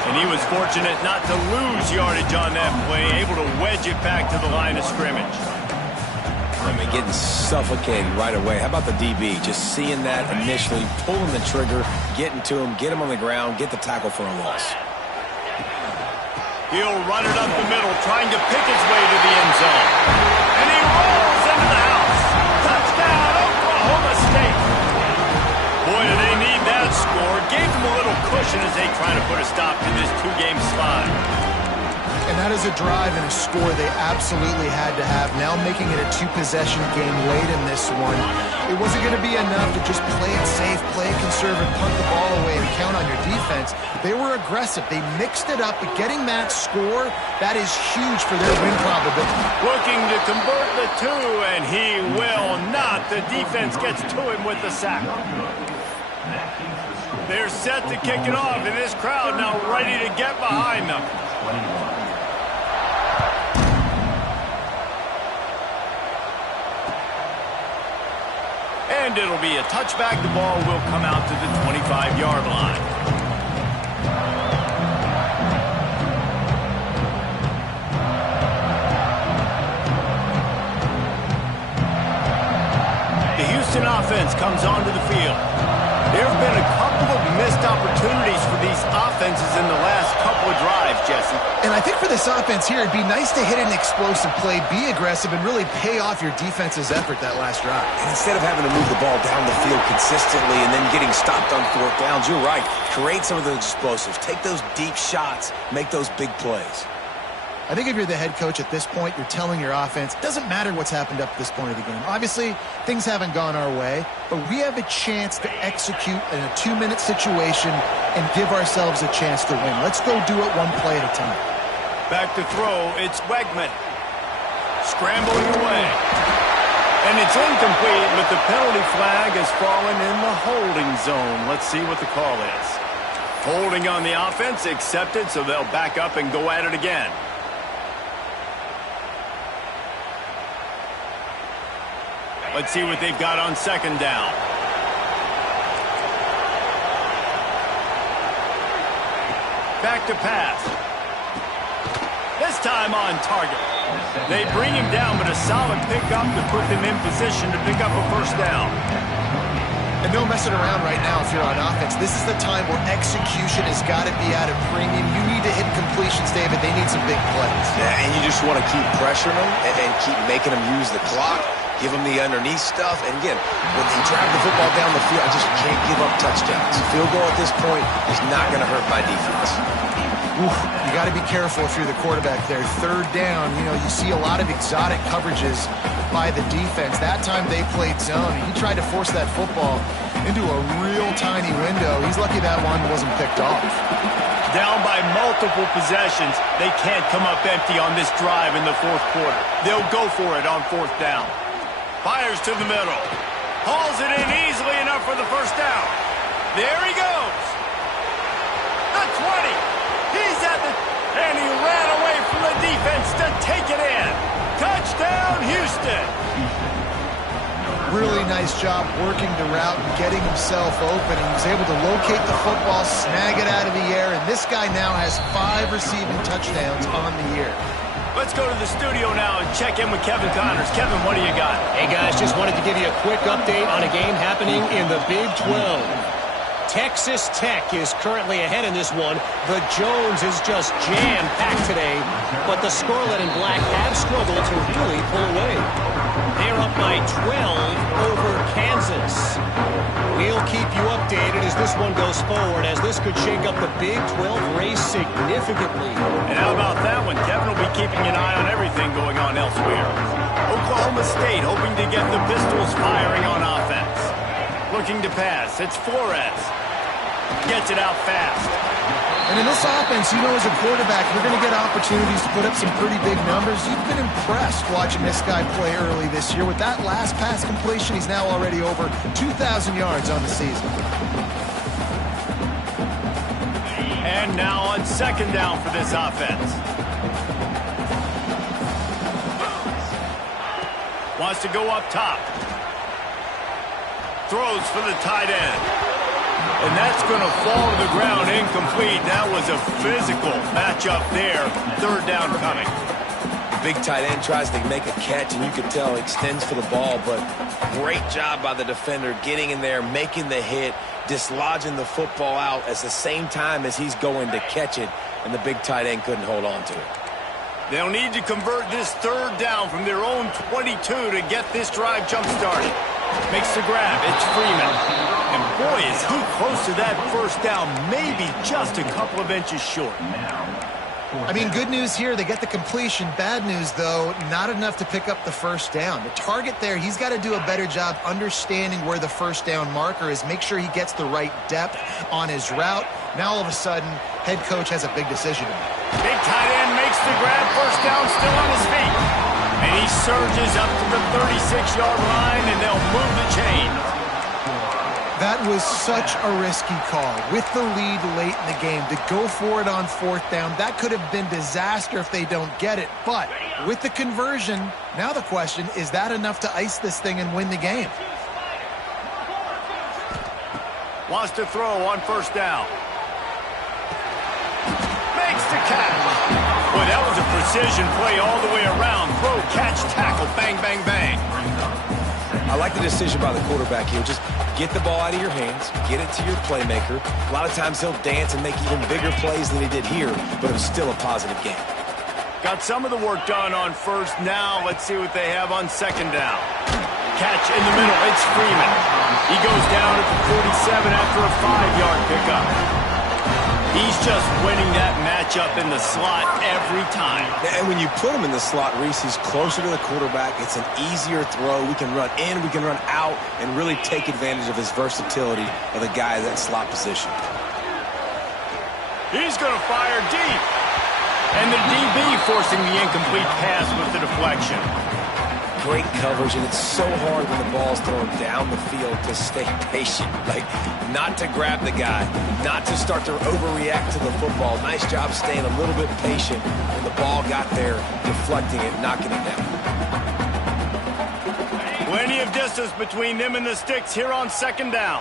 And he was fortunate not to lose yardage on that play, able to wedge it back to the line of scrimmage. I mean, getting suffocated right away. How about the DB? Just seeing that initially, pulling the trigger, getting to him, get him on the ground, get the tackle for a loss. He'll run it up the middle, trying to pick his way to the end zone. And he rolls into the house. Touchdown, Oklahoma State. Boy, do they need that score. Gave them a little cushion as they try to put a stop to this two-game slide. And that is a drive and a score they absolutely had to have. Now making it a two-possession game late in this one. It wasn't going to be enough to just play it safe, play it conservative, punt the ball away, and count on your defense. They were aggressive. They mixed it up, but getting that score, that is huge for their win probability. Looking to convert the two, and he will not. The defense gets to him with the sack. They're set to kick it off, and this crowd now ready to get behind them. And it'll be a touchback. The ball will come out to the 25-yard line. The Houston offense comes onto the field. There have been a couple of missed opportunities for these offenses in the last couple of drives, Jesse. And I think for this offense here, it'd be nice to hit an explosive play, be aggressive, and really pay off your defense's effort that last drive. And instead of having to move the ball down the field consistently and then getting stopped on fourth downs, you're right. Create some of those explosives. Take those deep shots. Make those big plays. I think if you're the head coach at this point, you're telling your offense, it doesn't matter what's happened up to this point of the game. Obviously, things haven't gone our way, but we have a chance to execute in a 2-minute situation and give ourselves a chance to win. Let's go do it one play at a time. Back to throw, it's Wegman. Scrambling away. And it's incomplete, but the penalty flag has fallen in the holding zone. Let's see what the call is. Holding on the offense, accepted, so they'll back up and go at it again. Let's see what they've got on second down. Back to pass. This time on target. They bring him down, but a solid pickup to put them in position to pick up a first down. And no messing around right now if you're on offense. This is the time where execution has got to be at a premium. You need to hit completions, David. They need some big plays. Yeah, and you just want to keep pressuring them and keep making them use the clock. Give them the underneath stuff. And again, when they drive the football down the field, I just can't give up touchdowns. Field goal at this point is not going to hurt my defense. Oof, you got to be careful if you're the quarterback there. Third down, you see a lot of exotic coverages by the defense. That time they played zone. He tried to force that football into a real tiny window. He's lucky that one wasn't picked off. Down by multiple possessions. They can't come up empty on this drive in the fourth quarter. They'll go for it on fourth down. Fires to the middle. Hauls it in easily enough for the first down. There he goes. The 20. He's at the... And he ran away from the defense to take it in. Touchdown, Houston. Really nice job working the route and getting himself open. He was able to locate the football, snag it out of the air, and this guy now has 5 receiving touchdowns on the year. Let's go to the studio now and check in with Kevin Connors. Kevin, what do you got? Hey, guys, just wanted to give you a quick update on a game happening in the Big 12. Texas Tech is currently ahead in this one. The Jones is just jam-packed today, but the Scarlet and Black have struggled to really pull away. They're up by 12 over Kansas. We'll keep you updated as this one goes forward, as this could shake up the Big 12 race significantly. And how about that one? Kevin will be keeping an eye on everything going on elsewhere. Oklahoma State hoping to get the Pistols firing on offense. Looking to pass. It's Flores. Gets it out fast. And in this offense, you know, as a quarterback, you're going to get opportunities to put up some pretty big numbers. You've been impressed watching this guy play early this year. With that last pass completion, he's now already over 2,000 yards on the season. And now on second down for this offense. Wants to go up top. Throws for the tight end. And that's going to fall to the ground incomplete. That was a physical matchup there. Third down coming. Big tight end tries to make a catch, and you can tell he extends for the ball, but great job by the defender getting in there, making the hit, dislodging the football out at the same time as he's going to catch it, and the big tight end couldn't hold on to it. They'll need to convert this third down from their own 22 to get this drive jump-started. Makes the grab. It's Freeman. And boy, is he close to that first down, maybe just a couple of inches short. I mean, good news here, they get the completion. Bad news, though, not enough to pick up the first down. The target there, he's got to do a better job understanding where the first down marker is, make sure he gets the right depth on his route. Now, all of a sudden, head coach has a big decision to make. Big tight end makes the grab, first down, still on his feet. And he surges up to the 36-yard line, and they'll move the chains. That was such a risky call. With the lead late in the game, to go for it on fourth down, that could have been disaster if they don't get it. But with the conversion, now the question, is that enough to ice this thing and win the game? Wants to throw on first down. Makes the catch. Boy, that was a precision play all the way around. Throw, catch, tackle, bang, bang, bang. I like the decision by the quarterback here. Just get the ball out of your hands, get it to your playmaker. A lot of times he'll dance and make even bigger plays than he did here, but it was still a positive game. Got some of the work done on first. Now let's see what they have on second down. Catch in the middle. It's Freeman. He goes down at the 47 after a 5-yard pickup. He's just winning that matchup in the slot every time. And when you put him in the slot, Reese, he's closer to the quarterback. It's an easier throw. We can run in, we can run out, and really take advantage of his versatility of the guy in that slot position. He's going to fire deep. And the DB forcing the incomplete pass with the deflection. Great coverage, and it's so hard when the ball's thrown down the field to stay patient. Like, not to grab the guy, not to start to overreact to the football. Nice job staying a little bit patient when the ball got there, deflecting it, knocking it down. Plenty of distance between them and the sticks here on second down.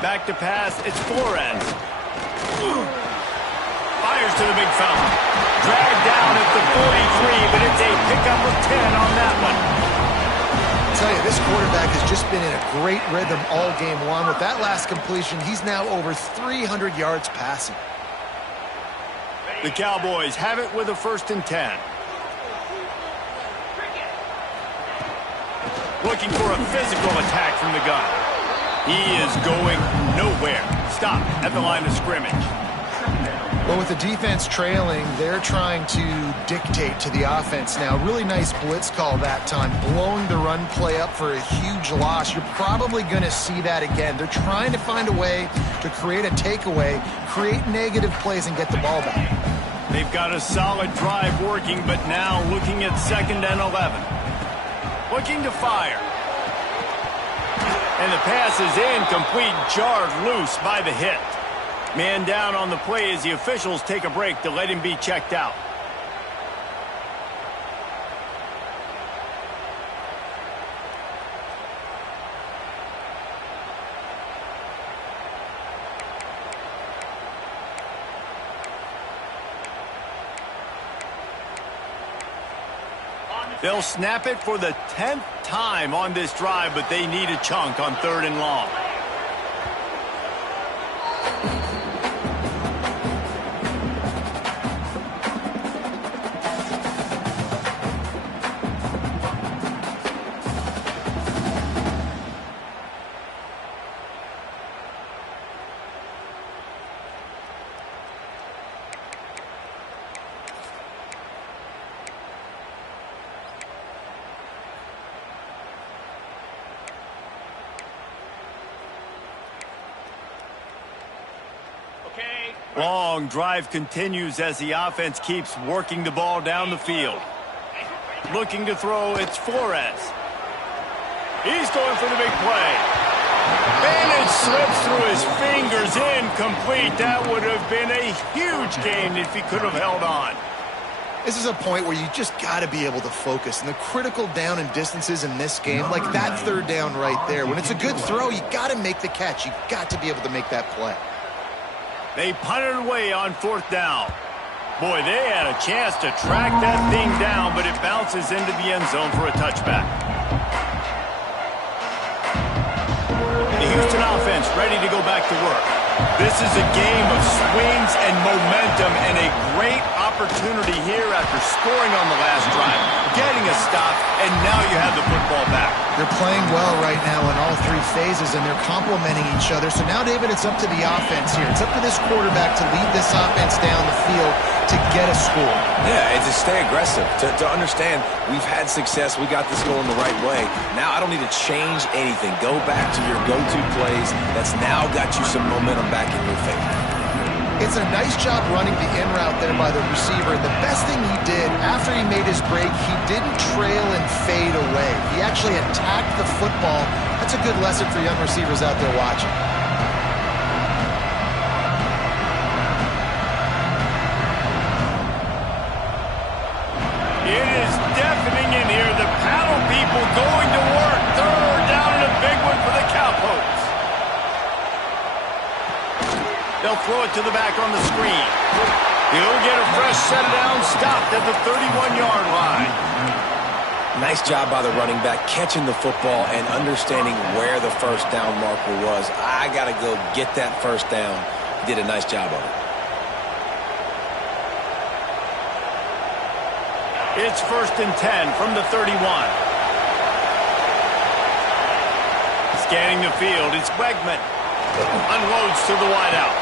Back to pass, it's Flores. Fires to the big fountain. Dragged down at the 43, but it's a pickup of 10 on that one. I tell you, this quarterback has just been in a great rhythm all game long. With that last completion, he's now over 300 yards passing. The Cowboys have it with a 1st and 10. Looking for a physical attack from the gun. He is going nowhere. Stop at the line of scrimmage. Well, with the defense trailing, they're trying to dictate to the offense now. Really nice blitz call that time, blowing the run play up for a huge loss. You're probably going to see that again. They're trying to find a way to create a takeaway, create negative plays, and get the ball back. They've got a solid drive working, but now looking at 2nd and 11. Looking to fire. And the pass is incomplete, jarred loose by the hit. Man down on the play as the officials take a break to let him be checked out. They'll snap it for the 10th time on this drive, but they need a chunk on 3rd and long. Long drive continues as the offense keeps working the ball down the field. Looking to throw, it's Flores. He's going for the big play. And it slips through his fingers, incomplete. That would have been a huge gain if he could have held on. This is a point where you just got to be able to focus. And the critical down and distances in this game, like that third down right there, when it's a good throw, you got to make the catch. You got to be able to make that play. They punted away on fourth down. Boy, they had a chance to track that thing down, but it bounces into the end zone for a touchback. The Houston offense ready to go back to work. This is a game of swings and momentum and a great opportunity here after scoring on the last drive, getting a stop, and now you have the football back. They're playing well right now in all three phases, and they're complementing each other. So now, David, it's up to the offense here. It's up to this quarterback to lead this offense down the field to get a score. Yeah, and to stay aggressive, to understand we've had success, we got this going the right way. Now I don't need to change anything. Go back to your go-to plays. That's now got you some momentum back in your favor. It's a nice job running the in route there by the receiver. The best thing he did after he made his break, he didn't trail and fade away. He actually attacked the football. That's a good lesson for young receivers out there watching. It is deafening in here. The paddle people going to work. Third down and a big one for the Cowpokes. They'll throw it to the back on the screen. He'll get a fresh set down, stopped at the 31-yard line. Nice job by the running back, catching the football and understanding where the first down marker was. I got to go get that first down. He did a nice job of it. It's 1st and 10 from the 31. Scanning the field, it's Wegman. Unloads to the wideout.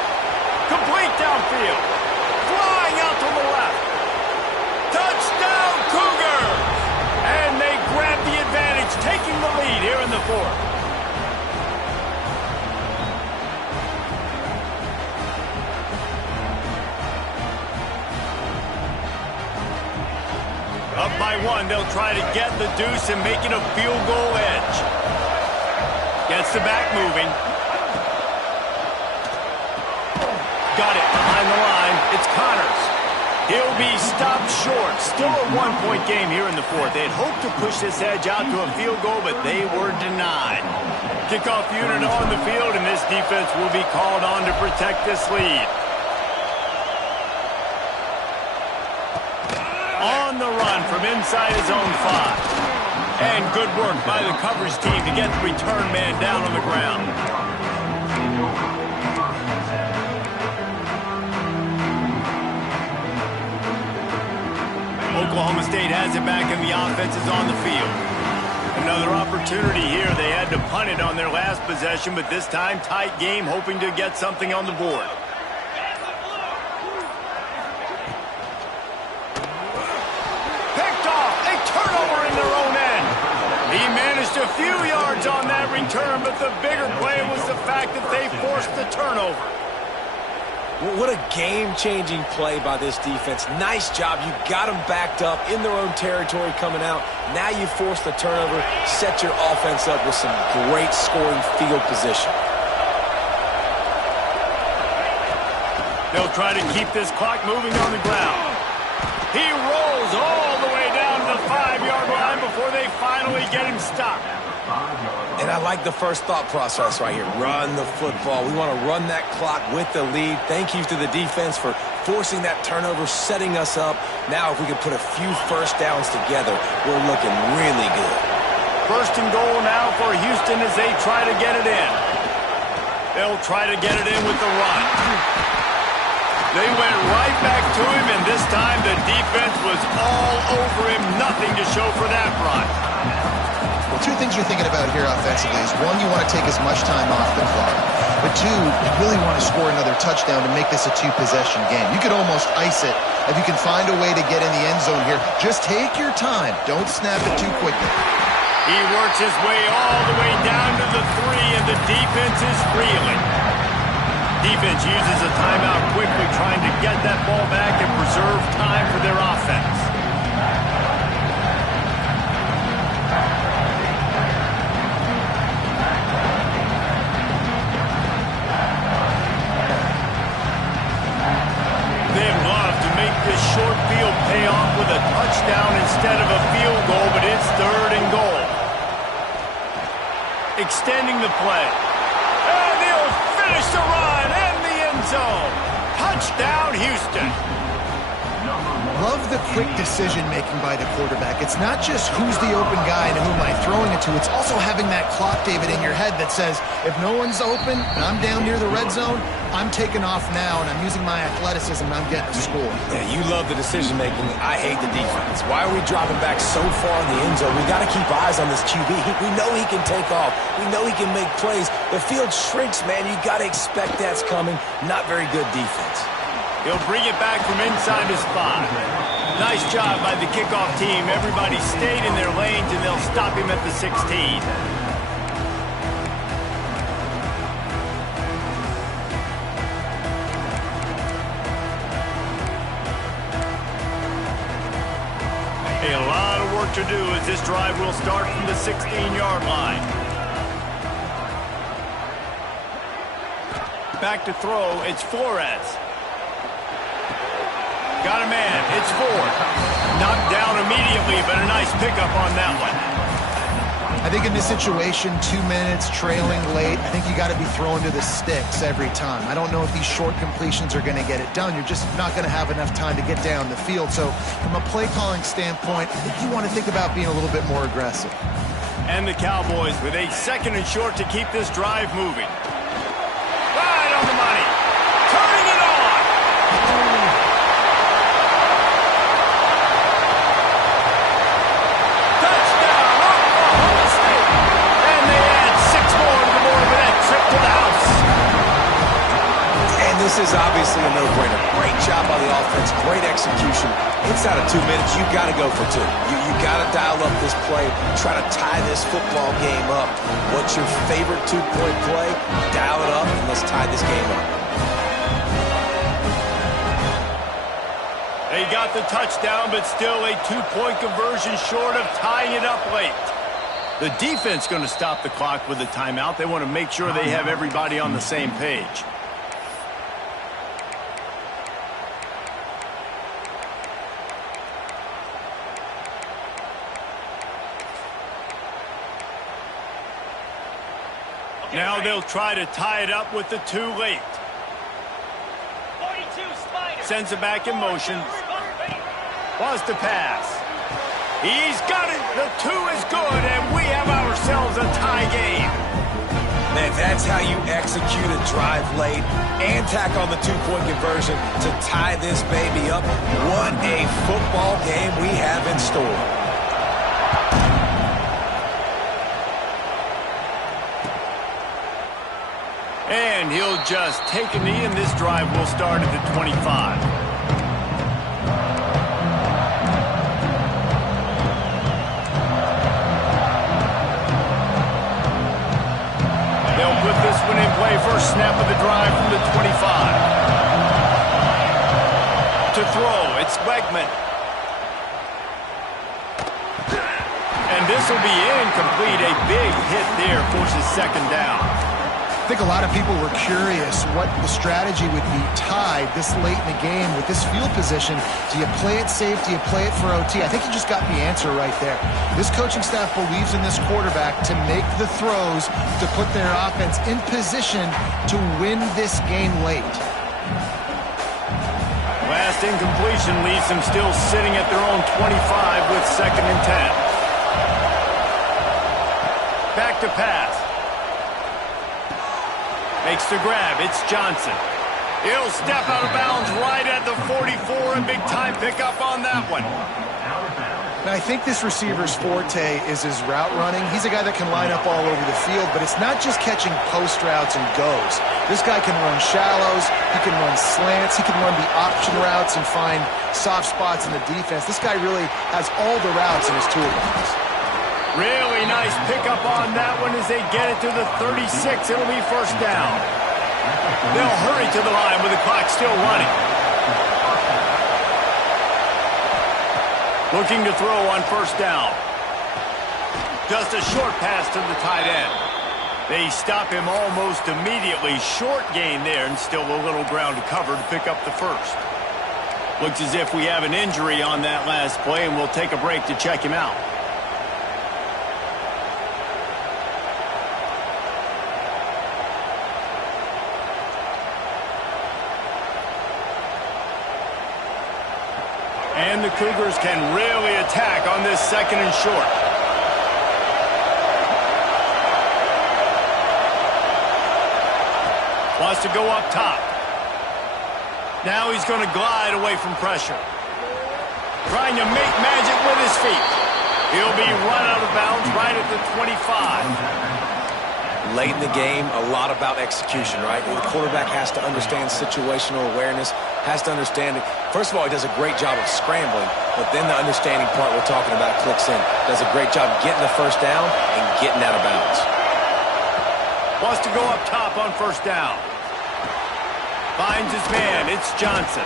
Complete downfield. Flying out to the left. Touchdown, Cougars! And they grab the advantage, taking the lead here in the fourth. Up by one, they'll try to get the deuce and make it a field goal edge. Gets the back moving. Got it behind the line. It's Connors. He'll be stopped short. Still a one-point game here in the fourth. They'd hoped to push this edge out to a field goal, but they were denied. Kickoff unit on the field, and this defense will be called on to protect this lead. On the run from inside his own 5. And good work by the coverage team to get the return man down on the ground. Oklahoma State has it back and the offense is on the field. Another opportunity here. They had to punt it on their last possession, but this time tight game, hoping to get something on the board. Picked off. A turnover in their own end. He managed a few yards on that return, but the bigger play was the fact that they forced the turnover. What a game-changing play by this defense. Nice job. You got them backed up in their own territory coming out. Now you force the turnover, set your offense up with some great scoring field position. They'll try to keep this clock moving on the ground. He rolls all the way down to the 5-yard line before they finally get him stopped. And I like the first thought process right here. Run the football. We want to run that clock with the lead. Thank you to the defense for forcing that turnover, setting us up. Now if we can put a few first downs together, we're looking really good. 1st and goal now for Houston as they try to get it in. They'll try to get it in with the run. They went right back to him, and this time the defense was all over him. Nothing to show for that run. Well, two things you're thinking about here offensively is, one, you want to take as much time off the clock. But two, you really want to score another touchdown to make this a two-possession game. You could almost ice it if you can find a way to get in the end zone here. Just take your time. Don't snap it too quickly. He works his way all the way down to the 3, and the defense is reeling. Defense uses a timeout quickly, trying to get that ball back and preserve time for their offense. They'd love to make this short field pay off with a touchdown instead of a field goal, but it's 3rd and goal. Extending the play. And he'll finish the run in the end zone. Touchdown, Houston. Love the quick decision-making by the quarterback. It's not just who's the open guy and who am I throwing it to. It's also having that clock, David, in your head that says, if no one's open and I'm down near the red zone, I'm taking off now and I'm using my athleticism and I'm getting a score. Yeah, you love the decision-making. I hate the defense. Why are we dropping back so far in the end zone? We got to keep eyes on this QB. We know he can take off. We know he can make plays. The field shrinks, man. You got to expect that's coming. Not very good defense. He'll bring it back from inside his 5. Nice job by the kickoff team. Everybody stayed in their lanes, and they'll stop him at the 16. A lot of work to do as this drive will start from the 16-yard line. Back to throw, it's Flores. Got a man, it's Ford. Knocked down immediately, but a nice pickup on that one. I think in this situation, 2 minutes, trailing late, I think you got to be throwing to the sticks every time. I don't know if these short completions are going to get it done. You're just not going to have enough time to get down the field. So from a play calling standpoint, I think you want to think about being a little bit more aggressive. And the Cowboys with a 2nd and short to keep this drive moving. Right on the money. Turning it on. This is obviously a no-brainer. Great job by the offense, great execution. Inside of 2 minutes, you got to go for 2. You got to dial up this play, try to tie this football game up. What's your favorite 2-point play? Dial it up, and let's tie this game up. They got the touchdown, but still a 2-point conversion short of tying it up late. The defense going to stop the clock with a timeout. They want to make sure they have everybody on the same page. Now they'll try to tie it up with the 2 late. 42, Spider. Sends it back in motion. Was to pass. He's got it. The 2 is good, and we have ourselves a tie game. Man, that's how you execute a drive late and tack on the 2-point conversion to tie this baby up. What a football game we have in store. And he'll just take a knee, and this drive will start at the 25. They'll put this one in play. First snap of the drive from the 25. To throw, it's Wegman. And this will be incomplete. A big hit there forces 2nd down. I think a lot of people were curious what the strategy would be tied this late in the game with this field position. Do you play it safe? Do you play it for OT? I think you just got the answer right there. This coaching staff believes in this quarterback to make the throws to put their offense in position to win this game late. Last incompletion leaves them still sitting at their own 25 with 2nd and 10. Back to pass. Makes the grab. It's Johnson. He'll step out of bounds right at the 44. A big-time pickup on that one. Now, I think this receiver's forte is his route running. He's a guy that can line up all over the field, but it's not just catching post routes and goes. This guy can run shallows. He can run slants. He can run the option routes and find soft spots in the defense. This guy really has all the routes in his toolbox. Really nice pickup on that one as they get it to the 36. It'll be 1st down. They'll hurry to the line with the clock still running. Looking to throw on first down. Just a short pass to the tight end. They stop him almost immediately. Short gain there, and still a little ground to cover to pick up the first. Looks as if we have an injury on that last play, and we'll take a break to check him out. And the Cougars can really attack on this second and short. Wants to go up top. Now he's going to glide away from pressure. Trying to make magic with his feet. He'll be run out of bounds right at the 25. Late in the game, a lot about execution, right? The quarterback has to understand situational awareness, has to understand it. First of all, he does a great job of scrambling, but then the understanding part we're talking about clicks in. Does a great job getting the first down and getting out of bounds. Wants to go up top on first down. Finds his man. It's Johnson.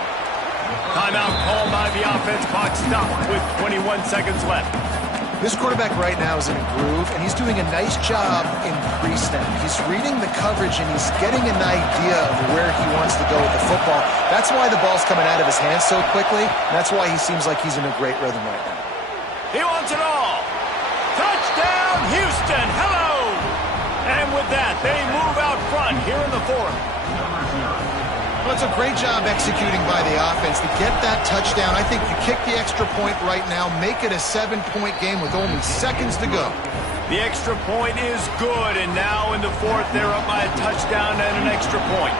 Timeout called by the offense. Clock stopped with 21 seconds left. This quarterback right now is in a groove, and he's doing a nice job in pre-snap. He's reading the coverage, and he's getting an idea of where he wants to go with the football. That's why the ball's coming out of his hands so quickly, and that's why he seems like he's in a great rhythm right now. He wants it all. Touchdown, Houston. Hello. And with that, they move out front here in the fourth. Well, it's a great job executing by the offense to get that touchdown. I think you kick the extra point right now, make it a 7-point game with only seconds to go. The extra point is good, and now in the fourth, they're up by a touchdown and an extra point.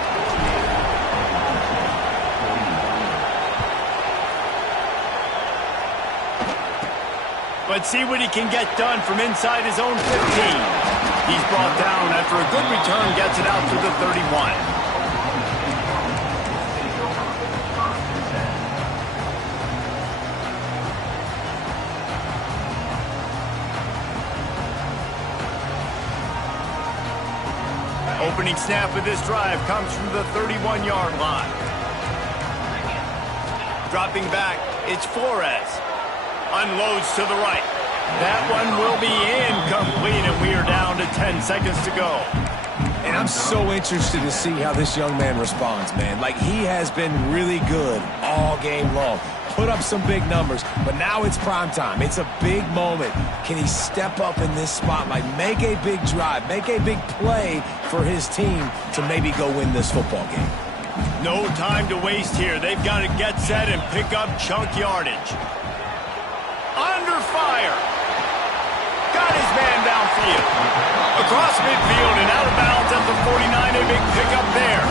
Let's see what he can get done from inside his own 15. He's brought down after a good return, gets it out to the 31. Opening snap of this drive comes from the 31-yard line. Dropping back, it's Flores. Unloads to the right. That one will be incomplete, and we are down to 10 seconds to go. And I'm so interested to see how this young man responds, man. Like, he has been really good all game long. Put up some big numbers, but now it's prime time. It's a big moment. Can he step up in this spotlight, make a big drive, make a big play for his team to maybe go win this football game? No time to waste here. They've got to get set and pick up chunk yardage. Under fire. Got his man downfield. Across midfield and out of bounds at the 49. A big pickup there.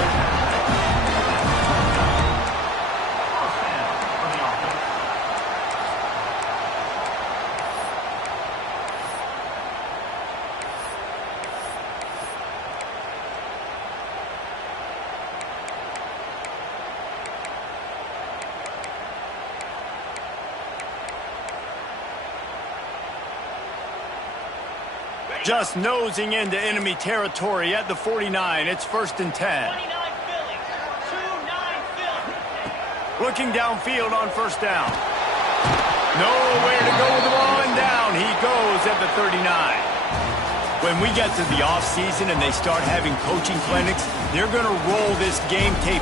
Just nosing into enemy territory at the 49. It's 1st and 10. Looking downfield on first down. Nowhere to go with the ball, and down he goes at the 39. When we get to the offseason and they start having coaching clinics, they're going to roll this game tape